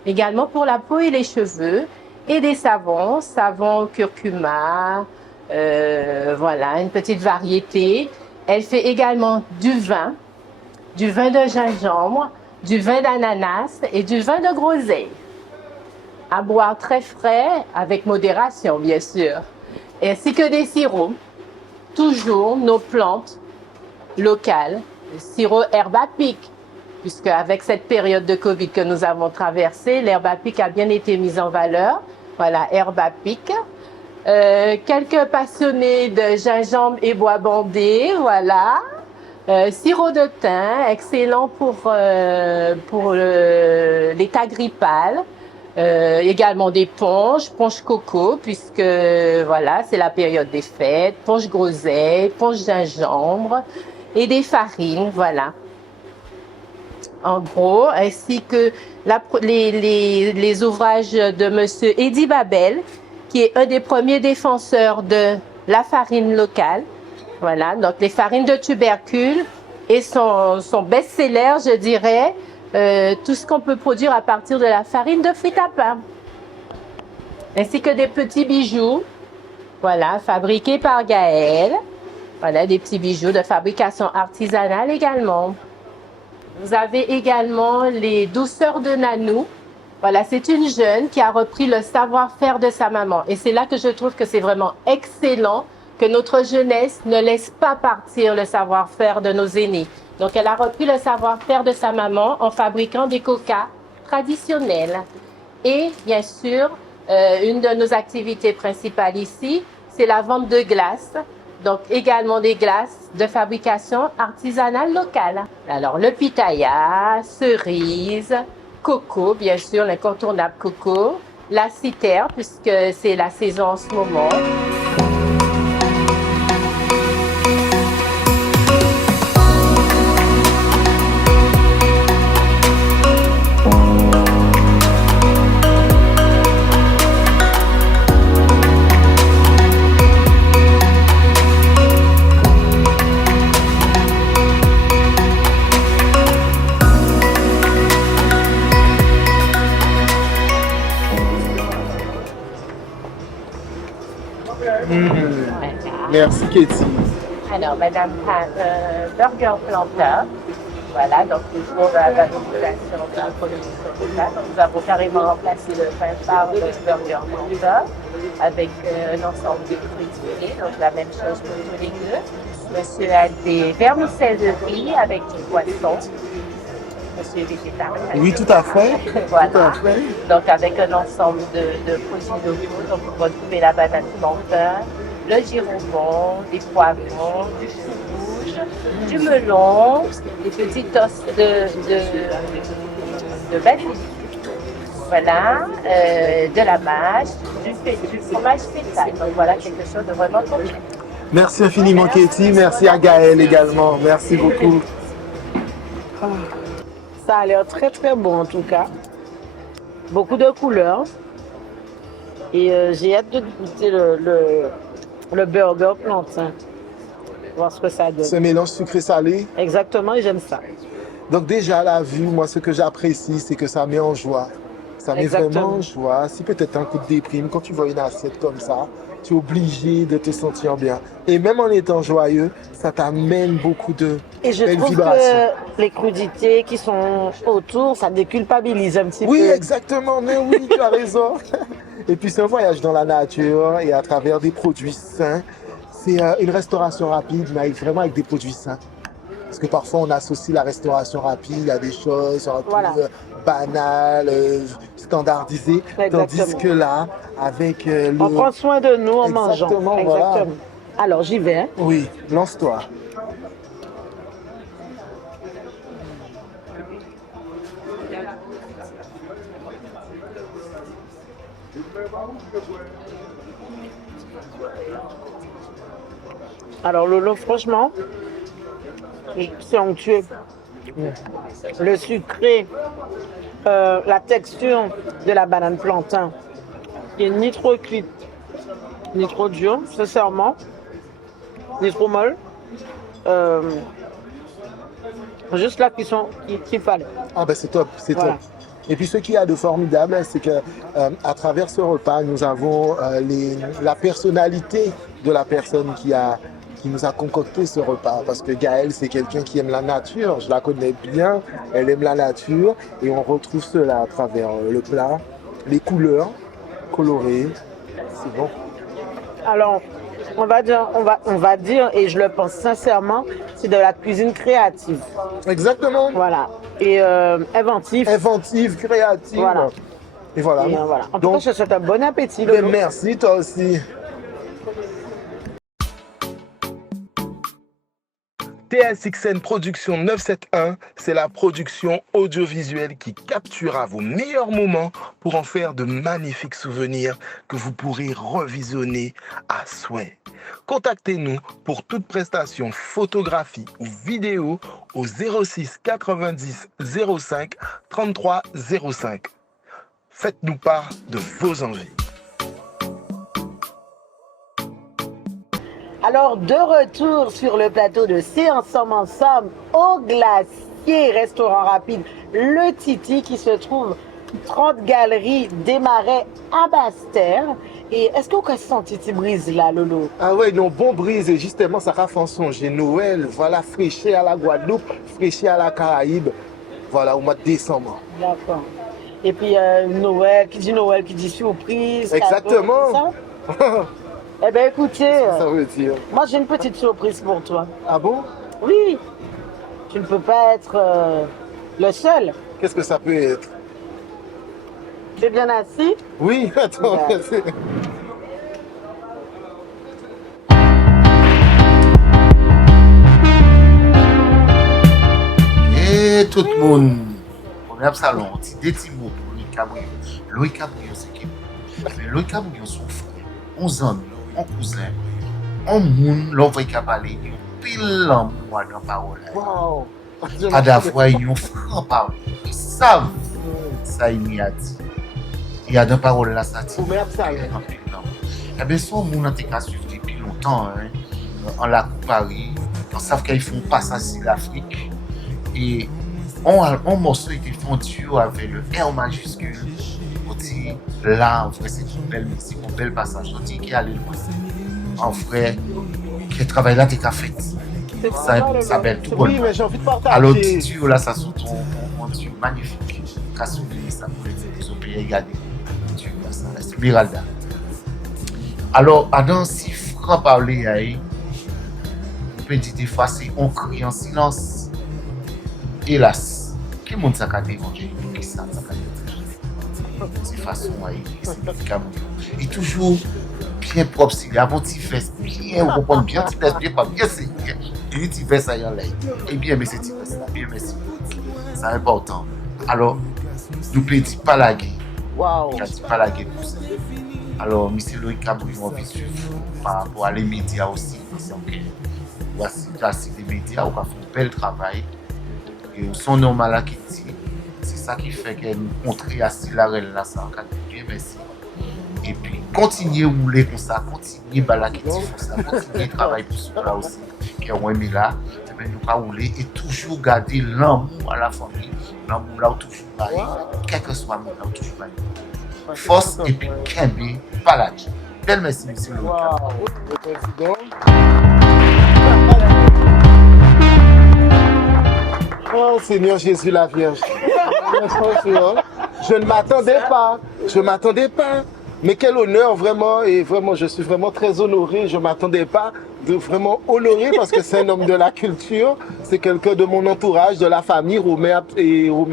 également pour la peau et les cheveux. Et des savons, savon curcuma, voilà, une petite variété. Elle fait également du vin de gingembre, du vin d'ananas et du vin de groseille. À boire très frais, avec modération bien sûr, ainsi que des sirops. Toujours nos plantes locales, le sirop herbe à pic, puisque avec cette période de Covid que nous avons traversée, l'herbe à pic a bien été mise en valeur. Voilà, herbe à pic. Quelques passionnés de gingembre et bois bandé, voilà. Sirop de thym, excellent pour l'état grippal. Également des ponches coco, puisque voilà, c'est la période des fêtes, ponche groseille, ponche gingembre et des farines, voilà. En gros, ainsi que les ouvrages de Monsieur Eddy Babel, qui est un des premiers défenseurs de la farine locale. Voilà, donc les farines de tubercules et son best-seller, je dirais, tout ce qu'on peut produire à partir de la farine de frite à pain. Ainsi que des petits bijoux, voilà, fabriqués par Gaëlle. Voilà, des petits bijoux de fabrication artisanale également. Vous avez également les douceurs de Nanou. Voilà, c'est une jeune qui a repris le savoir-faire de sa maman. Et c'est là que je trouve que c'est vraiment excellent que notre jeunesse ne laisse pas partir le savoir-faire de nos aînés. Donc, elle a repris le savoir-faire de sa maman en fabriquant des coca traditionnels. Et, bien sûr, une de nos activités principales ici, c'est la vente de glaces. Donc, également des glaces de fabrication artisanale locale. Alors, le pitaya, cerise, coco, bien sûr, l'incontournable coco, la citerne, puisque c'est la saison en ce moment. Merci Katie. Alors, Madame Burger Planteur, voilà, donc toujours la valorisation de la production locale. Nous avons carrément remplacé le pain par le Burger Planteur avec un ensemble de fruits, donc la même chose pour tous les deux. Monsieur a des vermicelles de riz avec du poisson. Monsieur est végétarien. Oui, tout à fait. Voilà. Tout à fait. Donc, avec un ensemble de produits locaux, donc vous retrouvez la banane plantain, le giromon, des poivrons, du chou rouge, du melon, des petits toasts de basilic, voilà, de la mâche, du fromage feta. Donc voilà quelque chose de vraiment complet. Merci infiniment Katie, merci à Gaëlle également, merci beaucoup. Ça a l'air très très bon en tout cas. Beaucoup de couleurs. Et j'ai hâte de goûter le burger plantain. Voir ce que ça donne. Ce mélange sucré-salé. Exactement, et j'aime ça. Donc déjà, la vue, moi, ce que j'apprécie, c'est que ça met en joie. Ça met vraiment en joie. Si peut-être un coup de déprime, quand tu vois une assiette comme ça, tu es obligé de te sentir bien. Et même en étant joyeux, ça t'amène beaucoup de Et je trouve que les crudités qui sont autour, ça déculpabilise un petit peu. Oui, exactement. Mais oui, tu as raison. Et puis c'est un voyage dans la nature et à travers des produits sains. C'est une restauration rapide, mais vraiment avec des produits sains. Parce que parfois on associe la restauration rapide à des choses un peu banales, standardisées. Tandis que là, avec on prend soin de nous en mangeant. Exactement, voilà. Alors j'y vais. Hein? Oui, lance-toi. Alors Lolo, franchement, c'est onctueux. Le sucré, la texture de la banane plantain, qui est ni trop cuite, ni trop dure, sincèrement, ni trop molle. Juste la cuisson qu'il fallait. Ah ben c'est top, c'est top. Et puis ce qu'il y a de formidable, c'est que à travers ce repas, nous avons la personnalité de la personne qui nous a concocté ce repas. Parce que Gaëlle, c'est quelqu'un qui aime la nature. Je la connais bien. Elle aime la nature. Et on retrouve cela à travers le plat, les couleurs colorées. C'est bon. Alors, on va dire, et je le pense sincèrement, c'est de la cuisine créative. Exactement. Voilà. Et inventive. Inventive, créative. Voilà. Et voilà. Et voilà. En tout cas, je te souhaite un bon appétit. Lolo. Merci, toi aussi. TSXN Production 971, c'est la production audiovisuelle qui capturera vos meilleurs moments pour en faire de magnifiques souvenirs que vous pourrez revisionner à souhait. Contactez-nous pour toute prestation photographie ou vidéo au 06 90 05 33 05. Faites-nous part de vos envies. Alors, de retour sur le plateau de C'est Ensemble au Glacier, restaurant rapide Le Titi qui se trouve 30 Galeries des Marais à Basse-Terre. Et est-ce que vous avez senti cette brise là, Lolo? Ah ouais, non, bon brise, et justement, ça fait songer Noël, voilà, fraîché à la Guadeloupe, fraîché à la Caraïbe, voilà, au mois de décembre. D'accord. Et puis Noël, qui dit surprise. Exactement. Cadeau, eh bien, écoutez, ça veut dire. Moi j'ai une petite surprise pour toi. Ah bon? Oui. Tu ne peux pas être le seul. Qu'est-ce que ça peut être? Tu es bien assis? Oui, attends. Et tout le monde, on a salon, on dit des petits mots pour Loïc Cabouillon. Loïc Cabouillon, c'est qui? Loïc Cabouillon, son frère, 11 ans. Mon cousin, on moun l'envoie qu'à parler, il y a pile en moi dans parole. Wow. À la fois, il y a franc parole. Ils savent ça, il y a dit. Il y a dans parole là, ça dit. Eh bien, son moun a été qu'à suivre depuis longtemps, en la coupe Paris, on savent qu'ils font pas ça sur l'Afrique. Et on morceau était fondu avec le R majuscule. Là, en vrai, c'est un bel passage. On dit qu'il y a loin. En vrai, qui travaille là, t'es qu'à fait. Ça belle tout bon. Oui, mais j'ai envie de partager. Alors, tu là, ça sort un Dieu magnifique. Qu'à soulever, ça pourrait être au pays égalé. Tu vois, ça reste Miralda. Alors, Adam, si franc parler, on peut dire des fois, c'est on crie en silence. Hélas, qui monde ça qu'a dérangé? Qui ça qu'a dérangé? C'est façon à c'est le Cabouillon. Et toujours bien propre, c'est avant tu fais bien, vous comprenez bien, tu fais bien, pas bien, c'est bien. Et tu fais ça, là. Et bien, mais c'est ça, bien, merci. C'est important. Alors, nous pouvons dire pas la guerre. Waouh. Pas la guerre pour ça. Alors, M. Loïc Cabouillon, on va suivre par rapport à les médias aussi. Voici les médias, on va faire un bel travail. Et son nom là qui dit. C'est ça qui fait qu'elle montre à Silarel là, ça bien merci. Et puis, continuez à rouler comme ça, continuez à la ça, continuez à travailler pour ce là aussi, qui ont aimé là. ben, nous pas rouler et toujours garder l'amour à la famille, l'amour là où toujours pareil, quel que soit le monde là où toujours pareil. Force et puis Kembe, paladji. Belle merci, monsieur le président. Oh Seigneur Jésus la Vierge. Je ne m'attendais pas. Mais quel honneur vraiment, et vraiment je suis vraiment très honoré, je ne m'attendais pas de vraiment honorer parce que c'est un homme de la culture, c'est quelqu'un de mon entourage, de la famille, Romain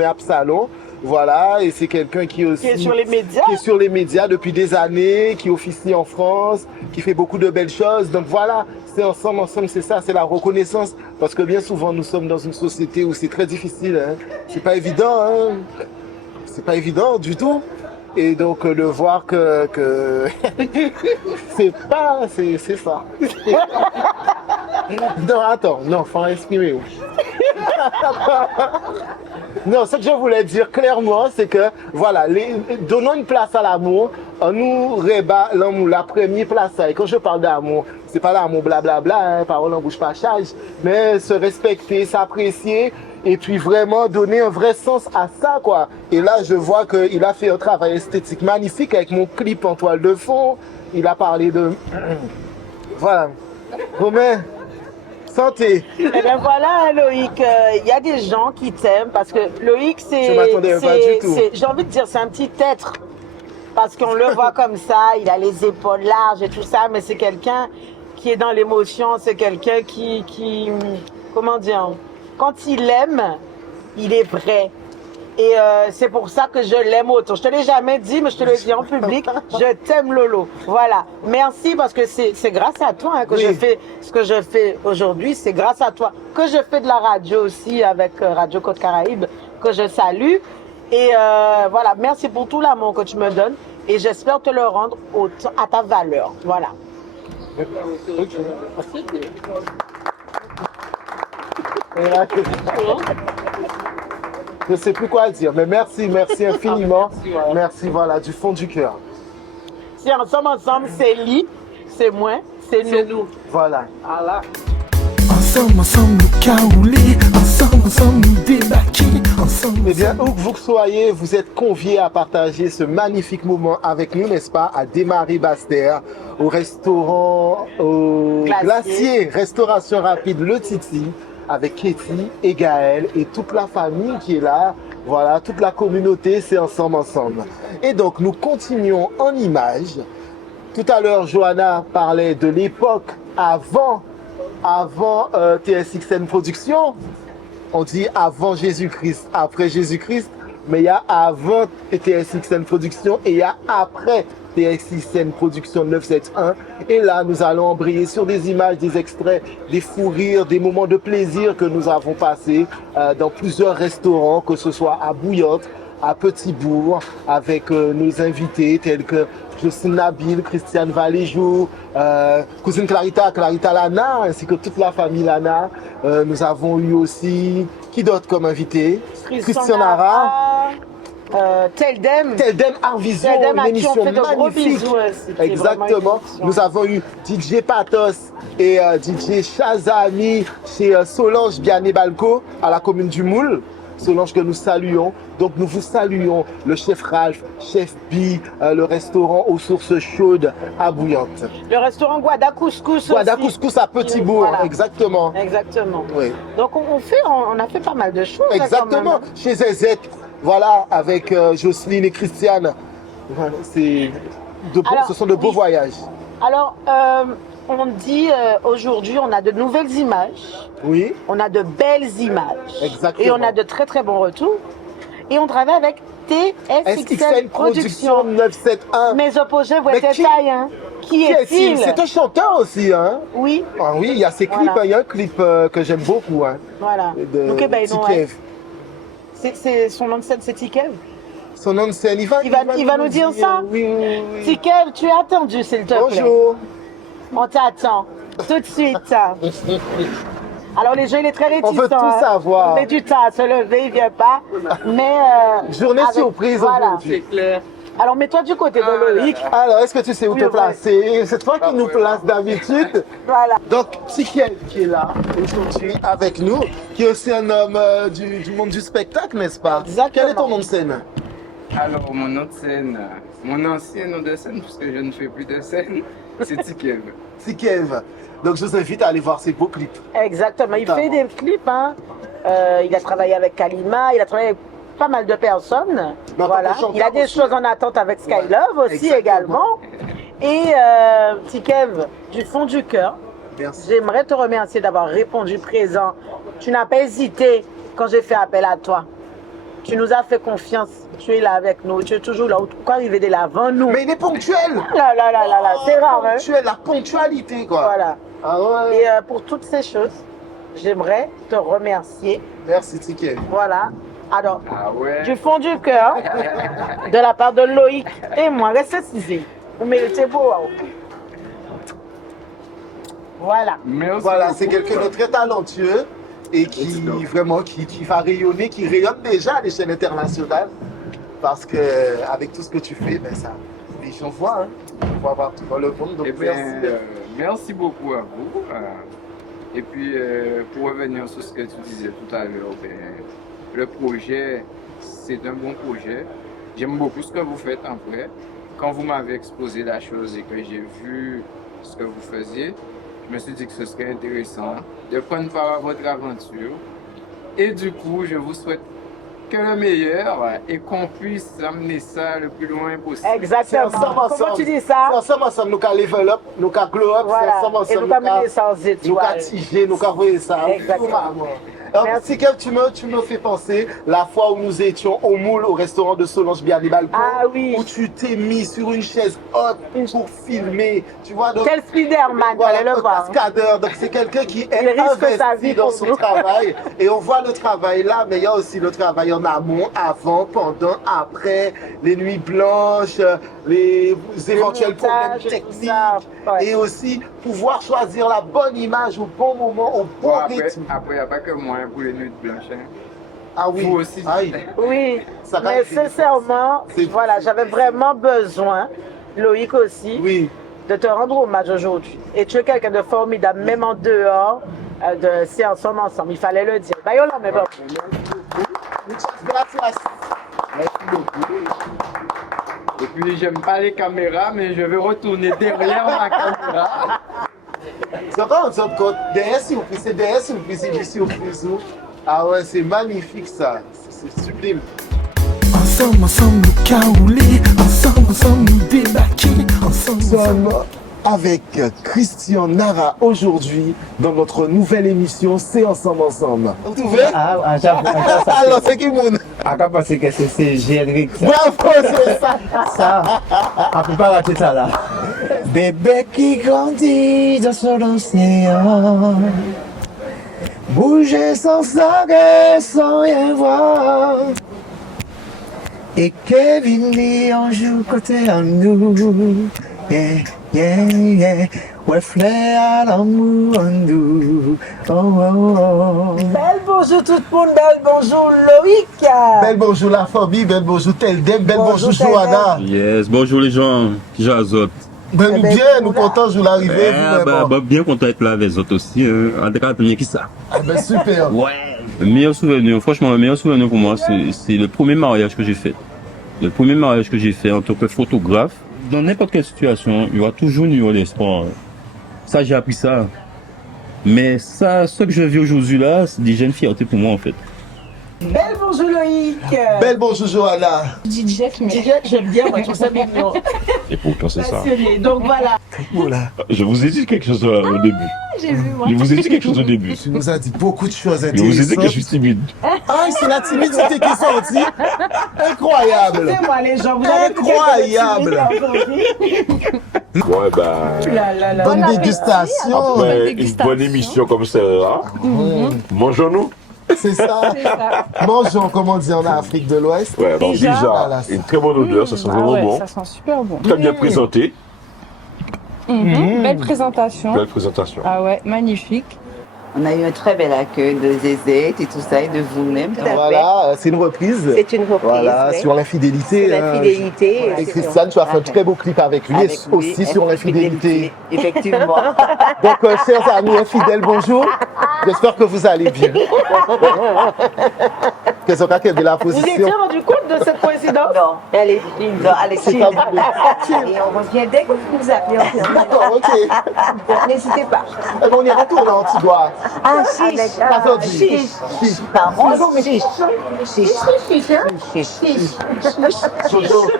Absalon. Voilà, et c'est quelqu'un qui aussi... Qui est sur les médias. Qui est sur les médias depuis des années, qui officie en France, qui fait beaucoup de belles choses. Donc voilà, c'est ensemble, c'est ça, c'est la reconnaissance. Parce que bien souvent, nous sommes dans une société où c'est très difficile. Hein. C'est pas évident, hein. C'est pas évident du tout. Et donc de voir que c'est ça. Non, attends, non, faut respirer. Non, ce que je voulais dire clairement, c'est que, voilà, donnons une place à l'amour, nous rebat l'amour, la première place. Et quand je parle d'amour, c'est pas l'amour blablabla, hein, parole en bouche pas charge, mais se respecter, s'apprécier, et puis vraiment donner un vrai sens à ça, quoi. Et là, je vois qu'il a fait un travail esthétique magnifique avec mon clip en toile de fond. Il a parlé de... Voilà. Romain, santé. Eh bien voilà, Loïc, il y a des gens qui t'aiment parce que Loïc, c'est... Je m'attendais pas du tout. J'ai envie de dire, c'est un petit être. Parce qu'on le voit comme ça, il a les épaules larges et tout ça, mais c'est quelqu'un qui est dans l'émotion, c'est quelqu'un qui... Comment dire? Quand il aime, il est vrai. Et c'est pour ça que je l'aime autant. Je te l'ai jamais dit, mais je te le dis en public. Je t'aime, Lolo. Voilà. Merci parce que c'est grâce à toi hein, que je fais ce que je fais aujourd'hui. C'est grâce à toi que je fais de la radio aussi avec Radio Côte Caraïbe, que je salue. Et voilà, merci pour tout l'amour que tu me donnes. Et j'espère te le rendre à ta valeur. Voilà. Je ne sais plus quoi dire, mais merci infiniment. Merci, voilà, du fond du cœur. Si ensemble, c'est lui, c'est moi, c'est nous. Voilà. Voilà. Ensemble, nous caouler, ensemble, nous débarquer, ensemble. Eh bien, où que vous soyez, vous êtes conviés à partager ce magnifique moment avec nous, n'est-ce pas, à Desmarais Basse-Terre, au restaurant, au Glacier, restauration rapide Le Titi, avec Katie et Gaël et toute la famille qui est là. Voilà, toute la communauté, c'est ensemble. Et donc, nous continuons en images. Tout à l'heure, Johanna parlait de l'époque avant TSXN Production. On dit avant Jésus-Christ, après Jésus-Christ, mais il y a avant TSXN Production et il y a après TSXN Production 971. Et là, nous allons embrayer sur des images, des extraits, des fous rires, des moments de plaisir que nous avons passés dans plusieurs restaurants, que ce soit à Bouillotte, à Petit-Bourg, avec nos invités tels que Jocelyne Nabil, Christiane Valéjou, cousine Clarita Lana, ainsi que toute la famille Lana. Nous avons eu aussi, qui d'autre comme invité? Christian Nara. Teldem Arvision, une émission magnifique. Exactement. Nous avons eu DJ Patos et DJ Shazami chez Solange Biané-Balco à la commune du Moule. Solange que nous saluons. Donc nous vous saluons, le chef Ralph, chef B, le restaurant aux sources chaudes à Bouillante. Le restaurant Guada Couscous Couscous à Petit-Bourg, voilà. Exactement. Oui. Donc on a fait pas mal de choses. Exactement. Là, chez Zezek, voilà, avec Jocelyne et Christiane. Voilà, ce sont de beaux voyages. Alors, on dit aujourd'hui, on a de nouvelles images. Oui. On a de belles images. Exactement. Et on a de très très bons retours. Et on travaille avec TSXN Production 971. Mes opposés vont être taille, hein. Qui est-il? C'est un chanteur aussi, hein? Oui. Ah oui, il y a ses clips, il y a un clip que j'aime beaucoup, hein. Voilà. De Tikev. C'est son nom de scène, c'est Tikev? Son nom de scène, il va nous dire ça? Oui. Tikev, tu es attendu, s'il te plaît. Bonjour. On t'attend, tout de suite. Alors, les jeux, il est très réticent. On veut tout savoir. On met du temps à se lever, il ne vient pas. Mais. Journée surprise voilà. aujourd'hui. C'est clair. Alors, mets-toi du côté de Loïc. Alors, est-ce que tu sais où te placer? C'est toi qui nous place d'habitude. Voilà. Donc, Tikel qui est là aujourd'hui avec nous, qui est aussi un homme du monde du spectacle, n'est-ce pas? Exactement. Quel est ton nom de scène? Alors, mon nom de scène, mon ancien nom de scène, puisque je ne fais plus de scène, c'est Tikev. Tikev. Donc, je vous invite à aller voir ses beaux clips. Exactement. Il fait des clips. Hein. Il a travaillé avec Kalima, il a travaillé avec pas mal de personnes. Voilà. Il a des choses en attente avec Skylove aussi également. Et Tikev, du fond du cœur, j'aimerais te remercier d'avoir répondu présent. Tu n'as pas hésité quand j'ai fait appel à toi. Tu nous as fait confiance. Tu es là avec nous. Tu es toujours là. Pourquoi arriver de là avant nous? Mais il est ponctuel. Là, c'est rare. Hein? Ponctuel, la ponctualité, quoi. Voilà. Ah ouais. Et pour toutes ces choses, j'aimerais te remercier. Merci, Tikev. Voilà. Alors, du fond du cœur, de la part de Loïc et moi, restez ici. Vous méritez beau. Voilà. Voilà, c'est quelqu'un de très talentueux et qui vraiment qui va rayonner, qui rayonne déjà à l'échelle internationale. Parce que avec tout ce que tu fais, ben ça, les gens voient, hein. On va voir tout dans le monde. Donc merci beaucoup à vous. Et puis, pour revenir sur ce que tu disais tout à l'heure, le projet, c'est un bon projet. J'aime beaucoup ce que vous faites en vrai. Quand vous m'avez exposé la chose et que j'ai vu ce que vous faisiez, je me suis dit que ce serait intéressant de prendre part à votre aventure. Et du coup, je vous souhaite que le meilleur et qu'on puisse amener ça le plus loin possible. Exactement. Comment tu dis ça? C'est ensemble, nous qu'à level up, nous qu'à glow up, voilà. C'est ensemble, et nous qu'à mener ça aux étoiles. Nous qu'à tiger, nous qu'à voir ça. Exactement. Merci Kev, tu me fais penser la fois où nous étions au Moule, au restaurant de Solange Biani-Balcon, où tu t'es mis sur une chaise haute pour filmer. Tu vois, donc, quel Spiderman, voilà, fallait le voir. Cascadeur, donc c'est quelqu'un qui est investi dans son travail. Et on voit le travail là, mais il y a aussi le travail en amont, avant, pendant, après, les nuits blanches, les éventuels problèmes techniques. Et aussi pouvoir choisir la bonne image au bon moment, au bon rythme. Après, il n'y a pas que moi pour les nuits blanches. Hein. Ah oui. Vous aussi. Oui, mais sincèrement, voilà, j'avais vraiment besoin, Loïc aussi, de te rendre hommage aujourd'hui. Et tu es quelqu'un de formidable, même en dehors de C'est ensemble. Il fallait le dire. Bah, là, mais bon. Merci beaucoup. Et puis, j'aime pas les caméras, mais je vais retourner derrière ma caméra. C'est quand on se rend compte, derrière surprise, c'est du surprise. Ah ouais, c'est magnifique ça, c'est sublime. Ensemble, nous caouler, ensemble, nous débarquer, ensemble. Nous sommes avec Christian Nara aujourd'hui dans notre nouvelle émission C'est ensemble. Vous trouvez? Alors c'est qui moun? À quoi penser que c'est générique ça? Bravo, c'est ça. Ça, on peut pas rater ça là. Bébé qui grandit dans son océan, bouger sans s'arrêter, sans rien voir. Et Kevin dit on joue côté à nous. Yeah. Reflet à l'amour en nous. Belle bonjour tout le monde, belle bonjour Loïc. Belle bonjour la famille, belle bonjour Teldem, belle bonjour Johanna. Yes, bonjour les gens qui j'azote. Ben nous bien, nous contents de l'arrivée. Bien content d'être là avec les autres aussi. En tout cas, qui ça? Ah ben super. Ouais. Le meilleur souvenir, franchement, le meilleur souvenir pour moi, c'est le premier mariage que j'ai fait. Le premier mariage que j'ai fait en tant que photographe. Dans n'importe quelle situation, il y aura toujours une numéro d'espoir. Ça, j'ai appris ça. Mais ça, ce que je vis aujourd'hui là, c'est déjà une fierté pour moi en fait. Belle bonjour Loïc. Belle bonjour Johanna. DJ, j'aime bien, moi je trouve ça mignon. Et pourtant c'est ça. Donc voilà. Je vous ai dit quelque chose au début. J'ai vu moi. Je vous ai dit quelque chose au début. Tu nous as dit beaucoup de choses intéressantes. Je vous ai dit que je suis timide. Ah, c'est la timidité qui est sortie. Incroyable. Excusez-moi les gens, vous avez incroyable. Ouais bah. Bonne dégustation. Après une bonne émission comme celle-là, mangeons-nous. C'est ça. Mangeons, comme on dit en Afrique de l'Ouest. Ouais, donc déjà une très bonne odeur, ça sent vraiment bon. Ça sent super bon. Très bien présenté. Belle présentation. Belle présentation. Ah ouais, magnifique. On a eu un très bel accueil de Zézette et tout ça, et de vous-même. Voilà, c'est une reprise. C'est une reprise. Voilà, oui. sur l'infidélité. Sur l'infidélité. Et Christiane, tu as fait un très beau clip avec lui, et aussi sur l'infidélité. Effectivement. Donc, chers amis infidèles, bonjour. J'espère que vous allez bien. Qu'est-ce que vous la position? Vous étiez rendu compte de cette coïncidence? Non, elle est fine. Non, elle est C'est fine. pas vous. Et on revient dès que vous nous appelez. D'accord, ok. N'hésitez pas. Eh ben, on y retourne à Antigua. Ah, chiche. Chiche. Chiche. Pardon, chiche. Jojo.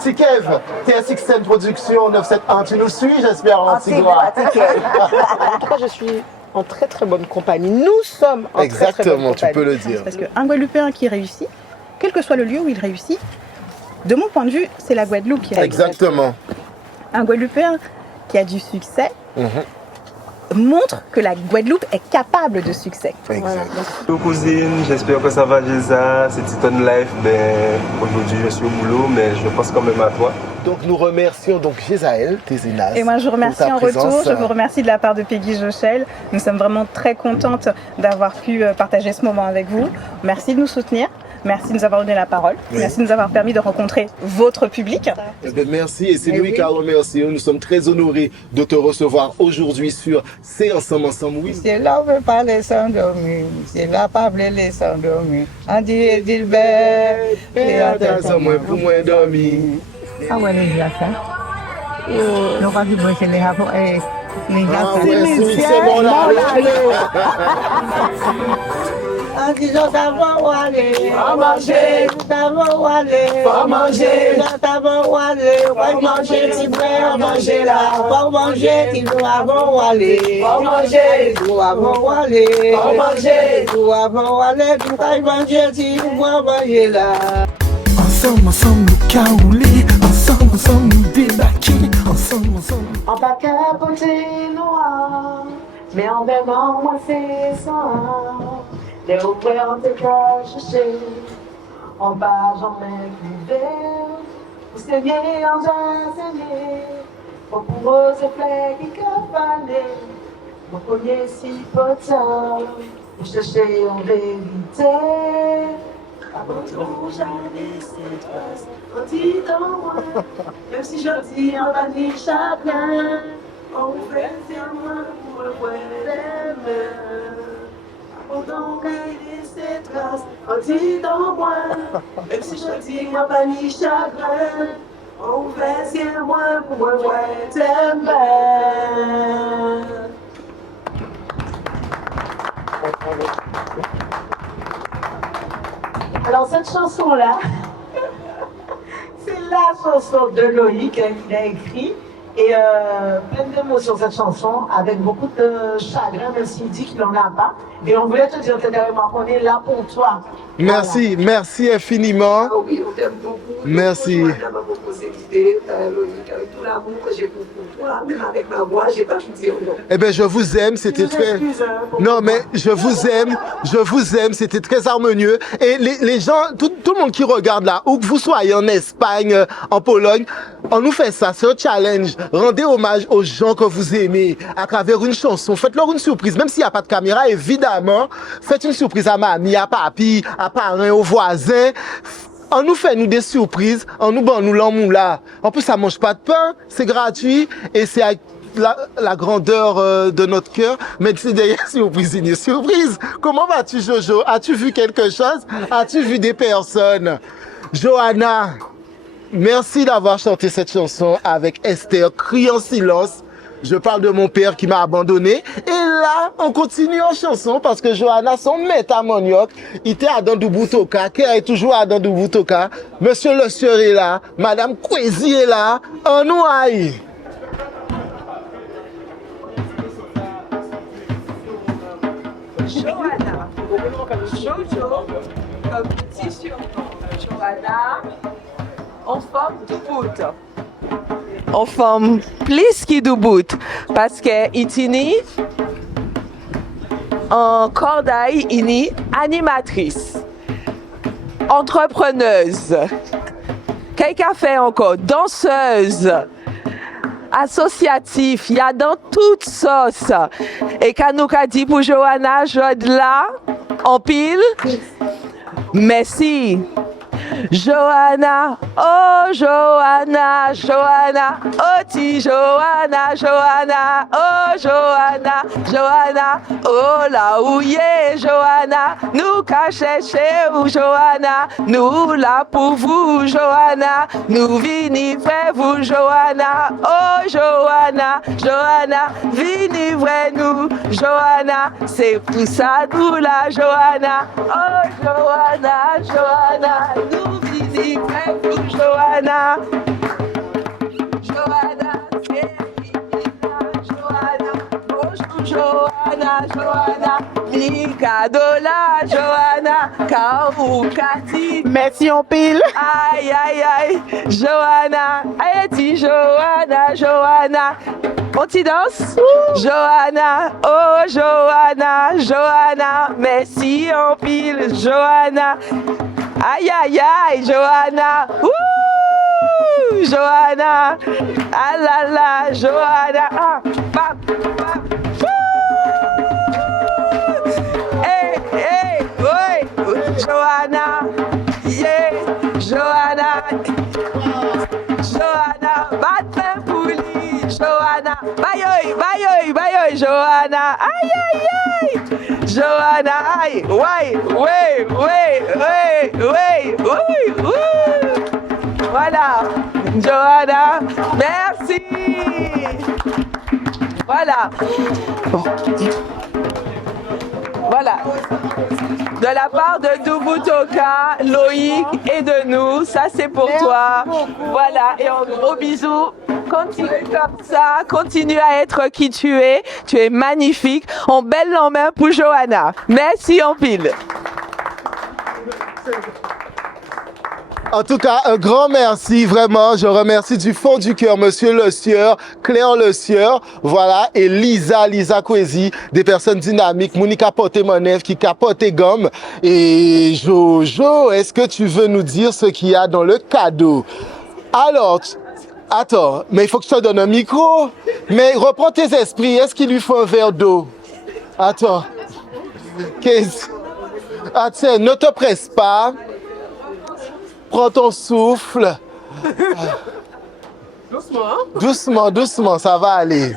Tikev, TSXN Production 971, tu nous suis, j'espère, en Antigua. En tout cas, je suis en très très bonne compagnie. Nous sommes en très très bonne Exactement, compagnie. tu peux le dire. Parce qu'un Guadeloupéen qui réussit, quel que soit le lieu où il réussit, de mon point de vue, c'est la Guadeloupe qui réussit. Exactement. Un Guadeloupéen qui a du succès montre que la Guadeloupe est capable de succès. Bonjour cousine, j'espère que ça va Géza, c'est Titan Life. Aujourd'hui je suis au boulot mais je pense quand même à toi. Donc nous remercions donc Gézaël Tézénas. Et moi je vous remercie en retour, je vous remercie de la part de Peggy Jochel. Nous sommes vraiment très contentes d'avoir pu partager ce moment avec vous. Merci de nous soutenir. Merci de nous avoir donné la parole. Oui. Merci de nous avoir permis de rencontrer votre public. Eh bien, merci et c'est nous qui remercions. Nous sommes très honorés de te recevoir aujourd'hui sur C'est Ensemble, oui. C'est là où on veut pas les s'endormir, c'est là pas les s'endormir. On dit Dilbert, et attends moi pour moi dormir. Ah ouais, les gars, ça. Donc on dit que les rapports et les gars, c'est bon là. En disant t'avons aller, à manger, t'avons aller, pas manger, t'avons aller, pas manger, tu peux manger là, pas manger, tu dois aller, pas manger, tu dois aller, pas manger, tu dois aller, tu peux manger, tu dois manger là. Ensemble, ensemble, nous caouler, ensemble, nous débarquer, ensemble. En pas capoter noir, mais en vraiment moi c'est ça. Les repères en tes cas chercher, en bas j'en mets plus vert. Vous saigner en jasser, pour eux c'est flèche qui cavaler. Vous connaissez si potable, vous cherchez en vérité. Avant tout j'avais cette trace, on dit dans moi, même si je dis en vanille chacun, on fait sur moi pour le voir les mains. Pendant qu'elle cette trace, on dit dans moi, même si je dis ma panique chagrin, on fait sur moi pour me voir tes mains. Alors cette chanson-là, c'est la chanson de Loïc qu'il a écrit. Et pleine d'émotions cette chanson, avec beaucoup de chagrin, même s'il dit qu'il n'en a pas. Et on voulait te dire carrément qu'on est là pour toi. Merci, voilà. Merci infiniment. Ah oui, on t'aime beaucoup. Merci. Loïc, avec tout l'amour que j'ai pour toi, même avec ma voix, j'ai pas pu dire non. Eh bien, je vous aime, c'était très... Non, mais je vous aime, c'était très harmonieux. Et les gens, tout le monde qui regarde là, où que vous soyez en Espagne, en Pologne, on nous fait ça, c'est un challenge. Rendez hommage aux gens que vous aimez à travers une chanson. Faites-leur une surprise, même s'il n'y a pas de caméra, évidemment. Faites une surprise à mamie, à papi, à parents, aux voisins. On nous fait des surprises, on nous bon nous l'amour là. En plus, ça mange pas de pain, c'est gratuit et c'est avec la grandeur de notre cœur. Mais c'est d'ailleurs une surprise. Comment vas-tu, Jojo? As-tu vu quelque chose? As-tu vu des personnes? Johanna, merci d'avoir chanté cette chanson avec Esther, Crie en silence. Je parle de mon père qui m'a abandonné. Et là, on continue en chanson parce que Johanna, son maître à Manioc, il était à Dandoubutoka, qui est toujours à Dandoubutoka. Monsieur Le Sieur est là, Madame Kwesi est là. On nous aille. Johanna, Jojo, comme petit surnom. Johanna, en forme de bout. En forme plus qui de bout. Parce que itini, en cordaille, ini, animatrice, entrepreneuse. Qu'est-ce qu'elle fait encore? Danseuse. associatif, il y a dans toute sauce. Et quand nous avons dit pour Johanna, Jod là, en pile, merci. Johanna, oh Johanna, Johanna, oh ti Johanna, Johanna, oh Johanna, Johanna, oh là où y est Johanna, nous cachez chez vous Johanna, nous là pour vous Johanna, nous vini vrai vous Johanna, oh Johanna, Johanna, vini vrai nous Johanna, c'est pour ça nous là Johanna, oh Johanna, Johanna, nous vini vrai vous Johanna, Johanna, c'est Johanna, bonjour Johanna, Johanna, Mikadola, Johanna, Kaoukati. Merci en pile. Aïe, aïe, aïe, Johanna, aïe, Johanna, Johanna. On t'y danse? Johanna, oh Johanna, Johanna, merci en pile, Johanna. Aïe, aïe, aïe, Johanna. Ouh, Johanna. Ah là là, Johanna. Ah, bam, bam. Hey, hey, oui, Johanna. Yeah, Johanna. Johanna, bat pour lui, Johanna. Bayoy, bayoy, bayoy, Johanna. Aïe, aïe, aïe. Johanna, aïe, ouais, ouais, ouais, ouais, ouais, ouais, ouais. Voilà, Johanna, merci. Voilà. Voilà. De la part de Dubutoka, Loïc et de nous, ça c'est pour toi. Voilà, et un gros bisou. Continue comme ça, continue à être qui tu es magnifique. En belle en main pour Johanna. Merci en pile. En tout cas, un grand merci, vraiment. Je remercie du fond du cœur Monsieur Le Sieur, Claire Le Sieur, voilà, et Lisa Kwesi, des personnes dynamiques, Monica Poté-Monève qui capote gomme. Et Jojo, est-ce que tu veux nous dire ce qu'il y a dans le cadeau? Alors, attends, mais il faut que je te donne un micro. Mais reprends tes esprits, est-ce qu'il lui faut un verre d'eau? Attends. Ah tiens, ne te presse pas. Prends ton souffle. Doucement. Doucement, doucement, ça va aller.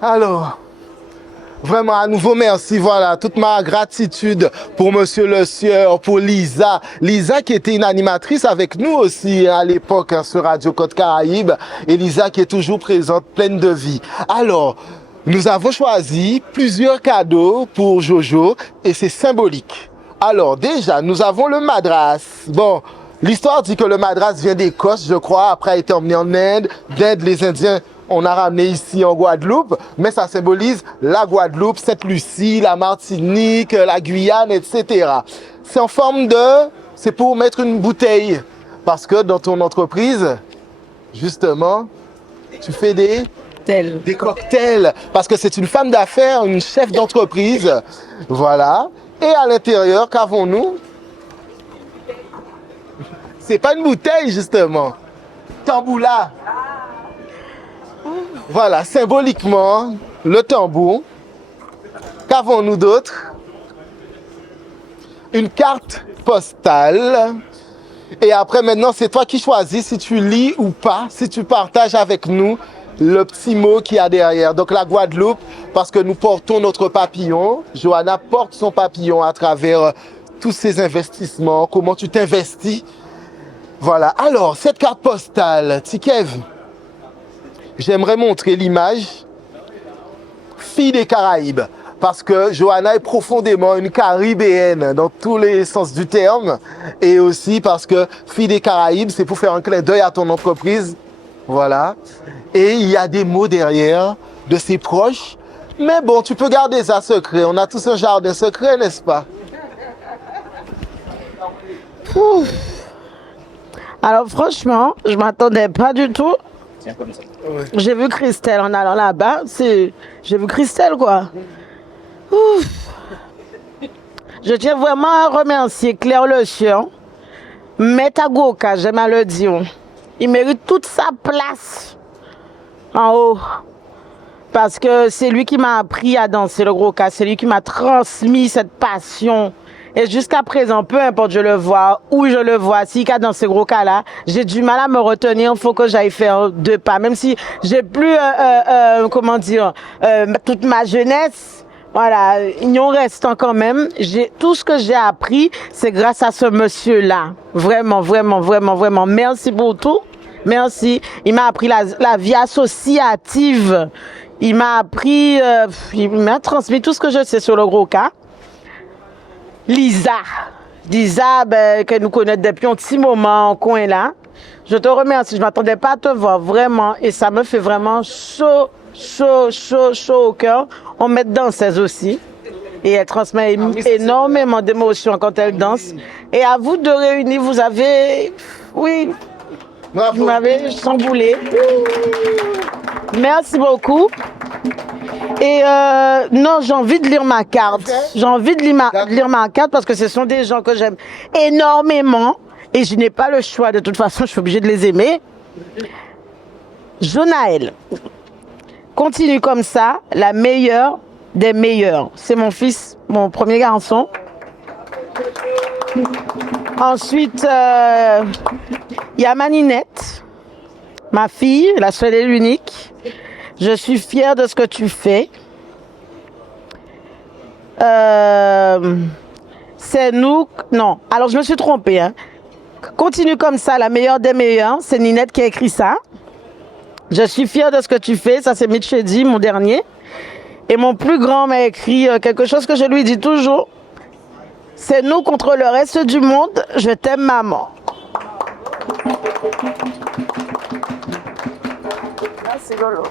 Alors, vraiment à nouveau merci, voilà, toute ma gratitude pour Monsieur Le Sieur, pour Lisa. Lisa qui était une animatrice avec nous aussi à l'époque sur Radio Côte Caraïbe. Et Lisa qui est toujours présente, pleine de vie. Alors, nous avons choisi plusieurs cadeaux pour Jojo et c'est symbolique. Alors déjà, nous avons le madras. Bon, l'histoire dit que le madras vient d'Écosse, je crois, après a été emmené en Inde. D'Inde, les Indiens, on a ramené ici en Guadeloupe, mais ça symbolise la Guadeloupe, Sainte-Lucie, la Martinique, la Guyane, etc. C'est en forme de... c'est pour mettre une bouteille. Parce que dans ton entreprise, justement, tu fais des cocktails. Parce que c'est une femme d'affaires, une chef d'entreprise. Voilà. Et à l'intérieur, qu'avons-nous? C'est pas une bouteille, justement. Tamboula. Voilà, symboliquement, le tambour. Qu'avons-nous d'autre? Une carte postale. Et après, maintenant, c'est toi qui choisis si tu lis ou pas, si tu partages avec nous le petit mot qu'il y a derrière. Donc la Guadeloupe, parce que nous portons notre papillon. Johanna porte son papillon à travers tous ces investissements. Comment tu t'investis? Voilà. Alors, cette carte postale, Tikev, j'aimerais montrer l'image fille des Caraïbes. Parce que Johanna est profondément une Caribéenne dans tous les sens du terme. Et aussi parce que fille des Caraïbes, c'est pour faire un clin d'œil à ton entreprise. Voilà. Et il y a des mots derrière de ses proches. Mais bon, tu peux garder ça secret. On a tous un jardin secret, n'est-ce pas? Ouf. Alors franchement, je m'attendais pas du tout. Ouais. J'ai vu Christelle en allant là-bas. J'ai vu Christelle, quoi. Ouf. Je tiens vraiment à remercier Claire Le Sieur, Metagoka, j'aime à le dire. Il mérite toute sa place en haut. Parce que c'est lui qui m'a appris à danser le gros cas, c'est lui qui m'a transmis cette passion. Et jusqu'à présent, peu importe je le vois, où je le vois, s'il y a dans ce gros cas-là, j'ai du mal à me retenir, il faut que j'aille faire 2 pas. Même si j'ai plus, comment dire, toute ma jeunesse, voilà, il y en reste quand même. Tout ce que j'ai appris, c'est grâce à ce monsieur-là. Vraiment, vraiment, vraiment, vraiment. Merci pour tout. Merci. Il m'a appris la vie associative. Il m'a appris, il m'a transmis tout ce que je sais sur le gros cas. Lisa, que nous connaissons depuis un petit moment en coin là. Je te remercie, je ne m'attendais pas à te voir vraiment et ça me fait vraiment chaud au cœur. On met danseuse aussi et elle transmet énormément d'émotions quand elle danse. Et à vous deux réunis, vous avez, oui, vous m'avez chamboulé. Merci beaucoup. Et non, j'ai envie de lire ma carte. J'ai envie de lire ma carte parce que ce sont des gens que j'aime énormément et je n'ai pas le choix. De toute façon, je suis obligée de les aimer. Jonaël, continue comme ça, la meilleure des meilleurs. C'est mon fils, mon premier garçon. Ensuite, il y a Maninette, ma fille, la seule et l'unique. Je suis fière de ce que tu fais. C'est nous... Non, alors je me suis trompée. Hein. Continue comme ça, la meilleure des meilleurs. C'est Ninette qui a écrit ça. Je suis fière de ce que tu fais. Ça, c'est Mitchedi, mon dernier. Et mon plus grand m'a écrit quelque chose que je lui dis toujours. C'est nous contre le reste du monde. Je t'aime, maman. Merci, Lolo.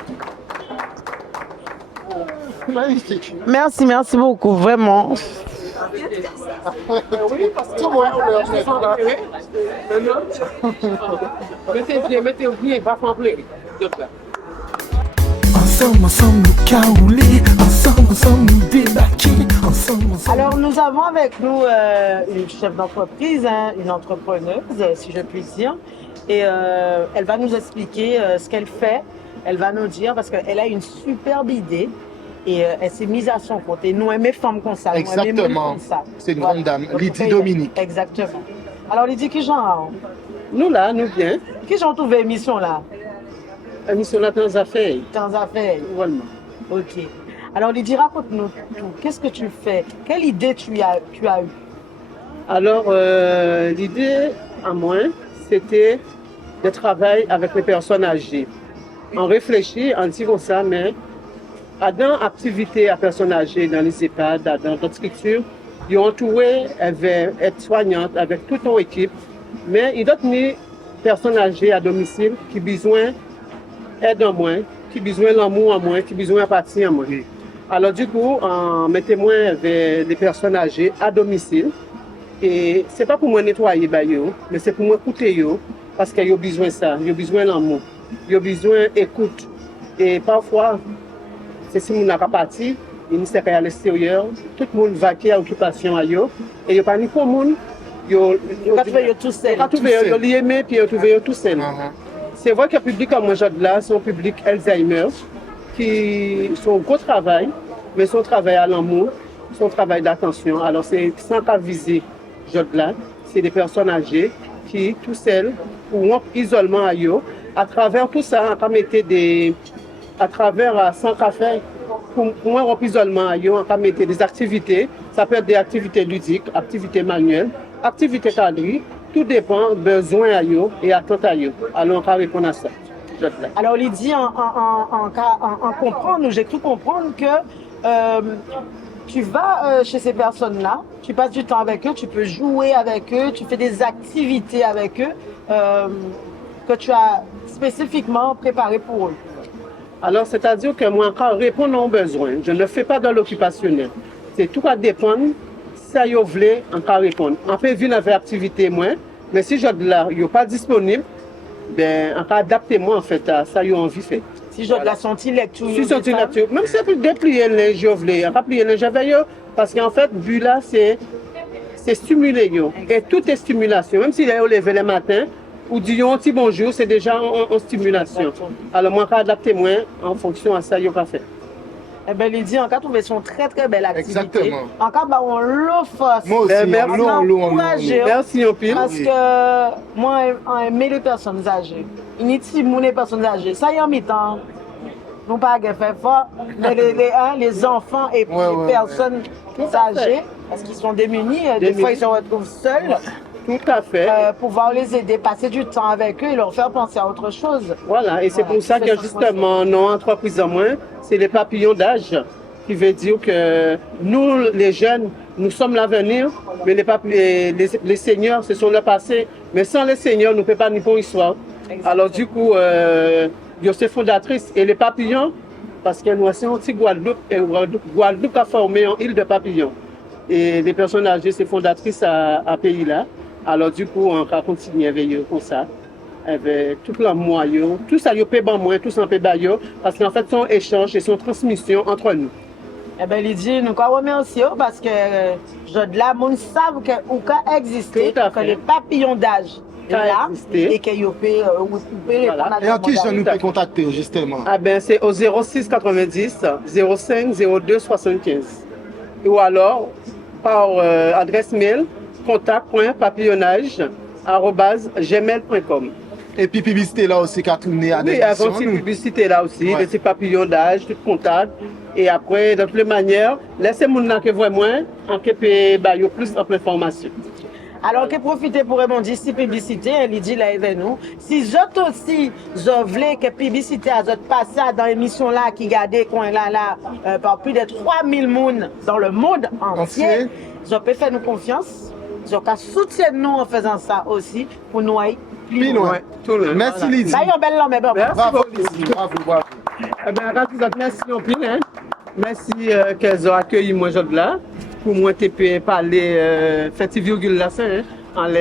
Magnifique. Merci, merci beaucoup, vraiment. Ensemble, nous caouler, ensemble, nous débaquer, ensemble. Alors, nous avons avec nous une chef d'entreprise, hein, une entrepreneuse, si je puis dire. Et elle va nous expliquer ce qu'elle fait. Elle va nous dire, parce qu'elle a une superbe idée. Et elle s'est mise à son compte. Et nous aimons femmes comme ça. Exactement. C'est une grande dame, Lydie Dominique. Exactement. Alors Lydie, qui j'en nous là, nous bien. Qui j'en trouve l'émission là? L'émission là, dans affaires. Dans affaires. Voilà. Ok. Alors Lydie, raconte-nous tout. Qu'est-ce que tu fais? Quelle idée tu as eue? Alors, l'idée à moi, c'était de travailler avec les personnes âgées. On réfléchit, on dit comme ça, mais dans l'activité à personnes âgées, dans les EHPAD, dans d'autres structures, ils ont entouré être soignantes avec toute leur équipe, mais il y a d'autres personnes âgées à domicile qui ont besoin d'aide en moins, qui ont besoin d'amour en moins, qui ont besoin d'empathie en moins. Alors du coup, on met témoin avec les personnes âgées à domicile. Et ce n'est pas pour moi nettoyer, mais c'est pour moi écouter, parce qu'ils ont besoin de ça, ils ont besoin d'amour, ils ont besoin d'écoute. Et parfois, c'est si on n'a pas parti, il n'y a pas à l'extérieur, tout le monde va à l'occupation à eux, et il n'y a pas ni pour le monde, ils ont trouvé tout seul. Ils ont trouvé puis ils ont trouvé tout seul. C'est vrai que le public comme moi, là, c'est un public Alzheimer, qui sont au gros travail, mais son travail à l'amour, son travail d'attention. Alors c'est sans cas viser, là, c'est des personnes âgées qui, tout seules, ou en isolement à eux, à travers tout ça, on mettre à travers 100 cafés, pour moi, en isolement, on peut mettre des activités. Ça peut être des activités ludiques, activités manuelles, activités cadrées. Tout dépend des besoins à eux et attentes à eux. Alors, on peut répondre à ça. Alors, Lydie, en comprendre, j'ai cru comprendre que tu vas chez ces personnes-là, tu passes du temps avec eux, tu peux jouer avec eux, tu fais des activités avec eux que tu as spécifiquement préparées pour eux. Alors, c'est-à-dire que moi, quand répondre aux besoins, je ne le fais pas dans l'occupationnel. C'est tout à dépendre, si vous voulez, on peut répondre. On peut venir avec l'activité, moi, mais si je ne suis pas disponible, ben, on peut adapter moi en fait à ça, vous envie de faire. Si je la senti lecture, si je lecture, même si c'est déplier les je voulais, on peut plier les avec eux, parce qu'en fait, but là, c'est stimuler eux. Et toute est stimulation, même si vous levez le matin, ou disons un petit bonjour, c'est déjà en stimulation. Alors moi, je vais adapter moi en fonction à ça, je vais faire. Eh bien, Lydie, en cas, trouvé son très très belle activité. Exactement. En cas, bah, on l'offre. Moi aussi, Merci, Opine. Parce que moi, j'aime les personnes âgées. Initialement, les personnes âgées. Ça y est en mi-temps. Non pas qu'elle fait fort, mais les enfants et les personnes âgées, parce qu'ils sont démunis, des fois ils se retrouvent seuls. Tout à fait. Pouvoir les aider, passer du temps avec eux et leur faire penser à autre chose. Voilà, et c'est pour ça que justement, nos entreprises en moins, c'est les papillons d'âge, qui veut dire que nous, les jeunes, nous sommes l'avenir, mais les seniors, ce sont le passé. Mais sans les seniors, nous ne pouvons pas ni pour l'histoire. Alors du coup, je suis fondatrice et les papillons, parce que nous sommes aussi Guadeloupe, et Guadeloupe a formé une île de papillons. Et les personnes âgées, c'est fondatrice à pays là. Alors du coup, on va continuer avec eux comme ça. Avec tout le moyen, tout ça, ils paient moins, tout ça, paie baillot, parce qu'en fait, son échange et son transmission entre nous. Eh bien, Lydie, nous remercions parce que je de la monde savent que ou qu'a existé, que les papillons d'âge là et qu'ils peuvent voilà. Et en qui je nous peux contacter justement? Ah ben c'est au 06 90 05 02 75. Ou alors par adresse mail contact.papillonnage@gmail.com. Et puis publicité là aussi qui a tourné à des oui, avant cette publicité là aussi, de ces papillons d'âge, tout contact. Et après, de toutes les manières, laissez-moi que vraiment, en que peut plus d'informations. Alors que profitez pour rebondir si publicité, Lydie là avec nous. Si j'autre aussi, je voulais que publicité a passé dans l'émission là qui gardait coin là par plus de 3000 personnes dans le monde entier, je peux faire nous confiance. Je peux soutenir nous en faisant ça aussi pour nous aller plus loin. Merci Lydie. Ça y est, belle là, mais bon. Bravo Lydie. Bravo. Eh bien, merci Opine. Merci qu'elles ont accueilli moi aujourd'hui là. Pour moi, tu peux parler, faire une virgule là,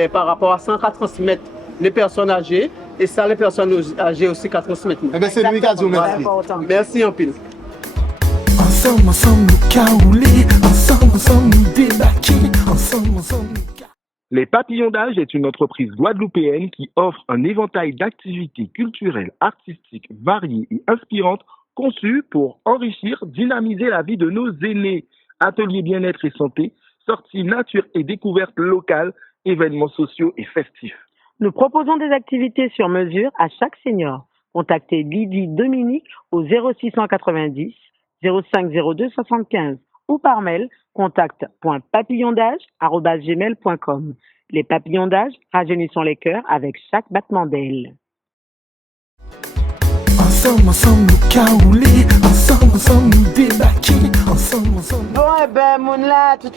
par rapport à ça, qu'à transmettre les personnes âgées, et ça, les personnes âgées aussi qu'à transmettre. Eh bien, c'est lui qui a dit merci. Merci, en pile. Ensemble, nous caouler, ensemble, nous débarquer, ensemble, nous Les Papillons d'âge est une entreprise guadeloupéenne qui offre un éventail d'activités culturelles, artistiques, variées et inspirantes conçues pour enrichir, dynamiser la vie de nos aînés. Ateliers bien-être et santé, sorties nature et découvertes locales, événements sociaux et festifs. Nous proposons des activités sur mesure à chaque senior. Contactez Lydie Dominique au 0690 0502 75 ou par mail contact.papillondage@gmail.com. Les papillons d'âge rajeunissons les cœurs avec chaque battement d'aile. Ensemble, nous caouler, ensemble, nous débarquer, ensemble. Bon, eh ben, tout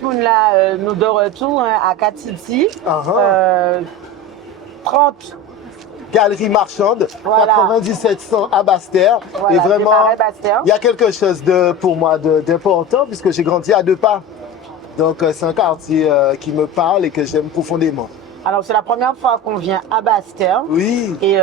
le monde là, nous de retour à Katiti. 30 Galerie marchande, voilà. 9700 à Basse-Terre. Voilà, et vraiment, Basse-Terre. il y a quelque chose pour moi d'important puisque j'ai grandi à 2 pas. Donc c'est un quartier qui me parle et que j'aime profondément. Alors c'est la première fois qu'on vient à Basse-Terre. Oui. Et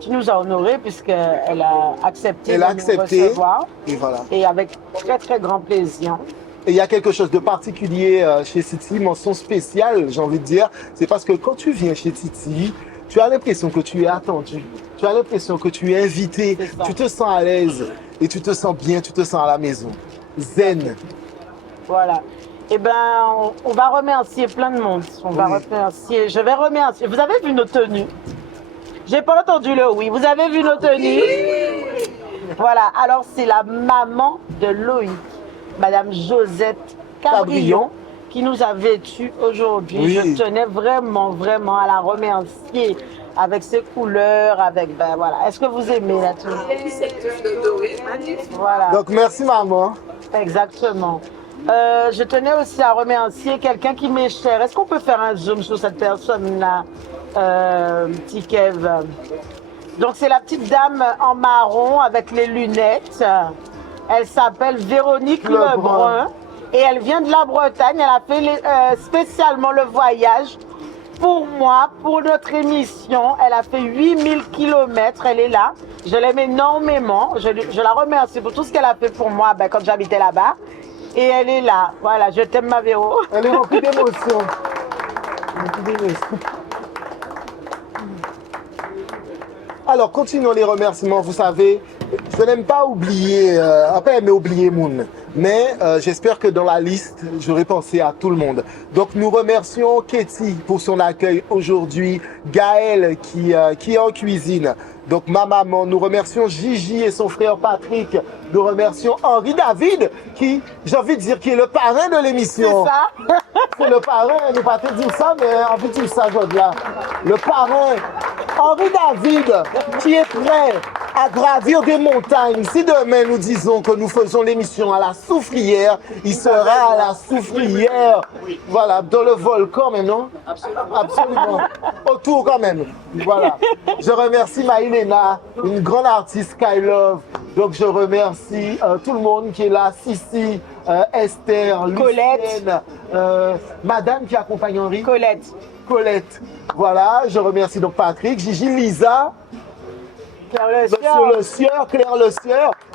tu nous as honorés puisqu'elle a accepté de nous recevoir. Et voilà. Et avec très très grand plaisir. Et il y a quelque chose de particulier chez Titi, mention spéciale, j'ai envie de dire. C'est parce que quand tu viens chez Titi, tu as l'impression que tu es attendu. Tu as l'impression que tu es invité. Tu te sens à l'aise et tu te sens bien, tu te sens à la maison. Zen. Voilà. Eh bien, on va remercier plein de monde. Je vais remercier. Vous avez vu nos tenues? J'ai pas entendu le oui. Vous avez vu nos tenues? Oui. Voilà. Alors, c'est la maman de Loïc, Madame Josette Cabrion, qui nous a vêtus aujourd'hui. Oui. Je tenais vraiment, vraiment à la remercier avec ses couleurs, voilà. Est-ce que vous aimez la tenue? Voilà. Donc, merci maman. Exactement. Je tenais aussi à remercier quelqu'un qui m'est cher. Est-ce qu'on peut faire un zoom sur cette personne-là, petit Kev? Donc c'est la petite dame en marron avec les lunettes. Elle s'appelle Véronique Lebrun et elle vient de la Bretagne. Elle a fait spécialement le voyage pour moi, pour notre émission. Elle a fait 8000 km. Elle est là. Je l'aime énormément. Je la remercie pour tout ce qu'elle a fait pour moi quand j'habitais là-bas. Et elle est là. Voilà, je t'aime ma Véro. Elle est remplie d'émotions. Alors, continuons les remerciements. Vous savez, je n'aime pas oublier, après, mais oublier Moon. Mais j'espère que dans la liste, j'aurai pensé à tout le monde. Donc, nous remercions Katie pour son accueil aujourd'hui, Gaël qui est en cuisine. Donc, ma maman, nous remercions Gigi et son frère Patrick. Nous remercions Henri David, qui, j'ai envie de dire, qui est le parrain de l'émission. C'est ça. C'est le parrain, nous pas te dire ça, mais envie de dire ça, là. Le parrain, Henri David, qui est prêt à gravir des montagnes. Si demain nous disons que nous faisons l'émission à la Soufrière, il sera à la Soufrière. Voilà, dans le volcan maintenant. Absolument. Autour quand même. Voilà. Je remercie Maïlena, une grande artiste Skylove. Donc je remercie tout le monde qui est là, Sissi, Esther, Lucienne, Madame qui accompagne Henri. Colette. Voilà, je remercie donc Patrick, Gigi, Lisa. Claire Le Sieur.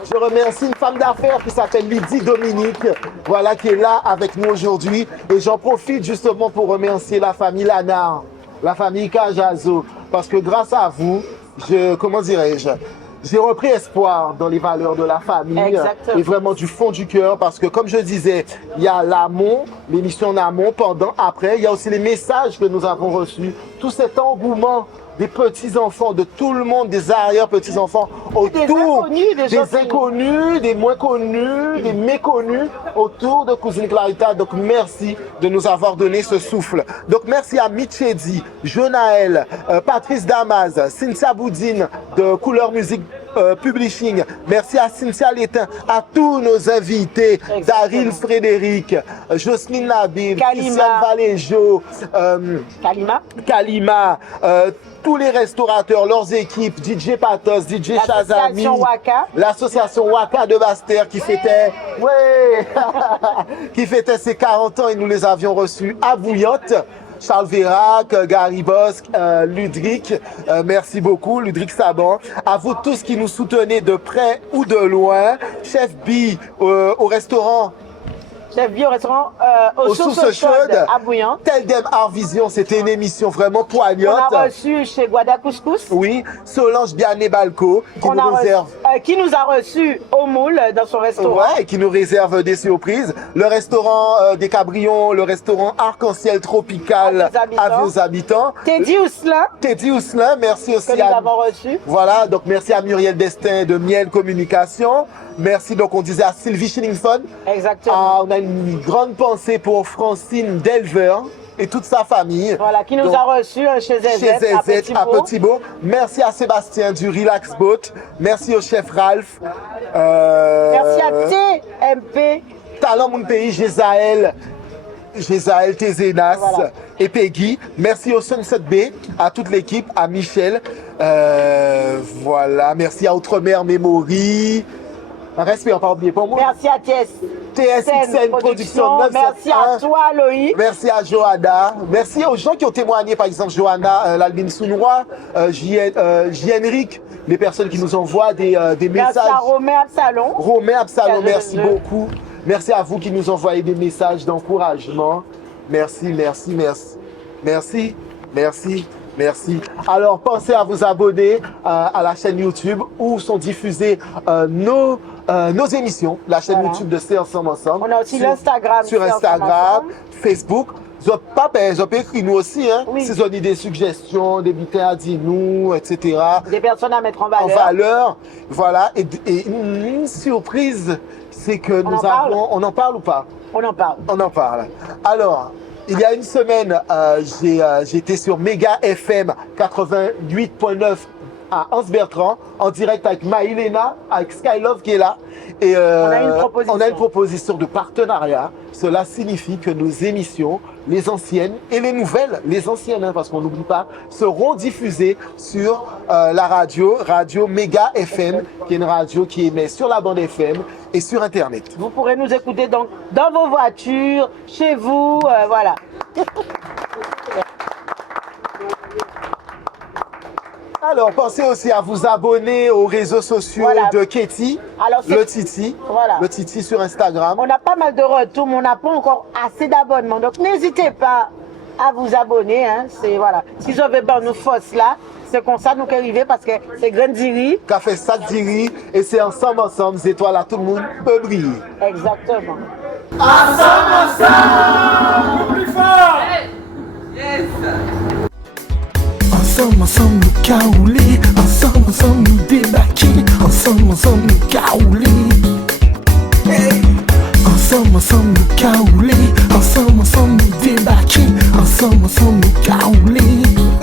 Je remercie une femme d'affaires qui s'appelle Lydie Dominique, voilà, qui est là avec nous aujourd'hui. Et j'en profite justement pour remercier la famille Lanard, la famille Kajazo, parce que grâce à vous, j'ai repris espoir dans les valeurs de la famille. Exactement. Et vraiment du fond du cœur, parce que comme je disais, il y a l'amont, l'émission en amont, pendant, après, il y a aussi les messages que nous avons reçus, tout cet engouement des petits-enfants, de tout le monde, des arrière-petits-enfants, autour des inconnus, des moins connus, des méconnus, autour de Cousine Clarita. Donc merci de nous avoir donné ce souffle. Donc merci à Michedi, Jonaël, Patrice Damas, Cynthia Boudine de Couleur Musique Publishing. Merci à Cynthia Létin, à tous nos invités, Daryl Frédéric, Jocelyne Nabil, Christiane Valéjo, Kalima, tous les restaurateurs, leurs équipes, DJ Patos, DJ Chazami, l'association Waka de Bastère qui fêtait, qui fêtait ses 40 ans et nous les avions reçus à Bouillotte. Charles Vérac, Gary Bosque, Ludric, merci beaucoup, Ludric Saban. À vous tous qui nous soutenez de près ou de loin. Chef B au restaurant. Chef B au restaurant aux sources chaudes à Bouillant. Teldem Art Vision, c'était une émission vraiment poignante. On a reçu chez Guada Couscous. Oui, Solange Biané-Balco qui nous a reçu au Moule dans son restaurant. Ouais, et qui nous réserve des surprises. Le restaurant des Cabrions, le restaurant Arc-en-Ciel Tropical à vos habitants. Teddy Ousselin, merci aussi que nous avons reçu. Voilà, donc merci à Muriel Destin de Miel Communication. Merci, donc on disait à Sylvie Schillingford. Exactement. On a une grande pensée pour Francine Delver et toute sa famille. Voilà, qui nous a reçus chez ZZ à Petit-Beau. Merci à Sébastien du Relax Boat. Merci au chef Ralph. Merci à TMP. Talent Mon Pays, Gézaël Tézénas et Peggy. Merci au Sunset B, à toute l'équipe, à Michel. Voilà, merci à Outre-mer Memory. Respect, on pas oublié pour moi. Merci à TSXN Production 971. Merci à toi, Loïc. Merci à Johanna. Merci aux gens qui ont témoigné, par exemple Johanna, l'Albine Sounois, J-Henric, les personnes qui nous envoient des messages. Merci à Romain Absalon. Merci beaucoup. Merci à vous qui nous envoyez des messages d'encouragement. Merci. Alors, pensez à vous abonner à la chaîne YouTube où sont diffusées nos émissions. La chaîne YouTube de C'est Ensemble. On a aussi l'Instagram. Sur Instagram, Facebook. Vous pouvez écrire nous aussi, hein. Si vous avez des suggestions, des butins à dire nous, etc. Des personnes à mettre en valeur. Voilà. Et une surprise, c'est que on en parle ou pas? On en parle. Alors, il y a une semaine, j'étais sur Méga FM 88.9 à Anse-Bertrand, en direct avec Maïlena, avec Skylove qui est là. Et on a une proposition de partenariat. Cela signifie que nos émissions, les anciennes et les nouvelles, les anciennes, parce qu'on n'oublie pas, seront diffusées sur la radio Méga FM, qui est une radio qui émet sur la bande FM et sur Internet. Vous pourrez nous écouter donc dans vos voitures, chez vous, voilà. Alors, pensez aussi à vous abonner aux réseaux sociaux de Katie, le Titi sur Instagram. On a pas mal de retours, mais on n'a pas encore assez d'abonnements. Donc, n'hésitez pas à vous abonner. Hein. C'est, voilà. Si vous avez nous force là, c'est comme ça nous qu'à arriver parce que c'est Grain Diri. Café Sac Diri et c'est ensemble, étoiles à tout le monde peut briller. Exactement. Ensemble, plus fort. Yes. Ensemble, nous caouler. Ensemble, nous débarquer. Ensemble, nous caouler. Hey. Ensemble, nous caouler. Ensemble, nous débarquer. Ensemble, nous caouler.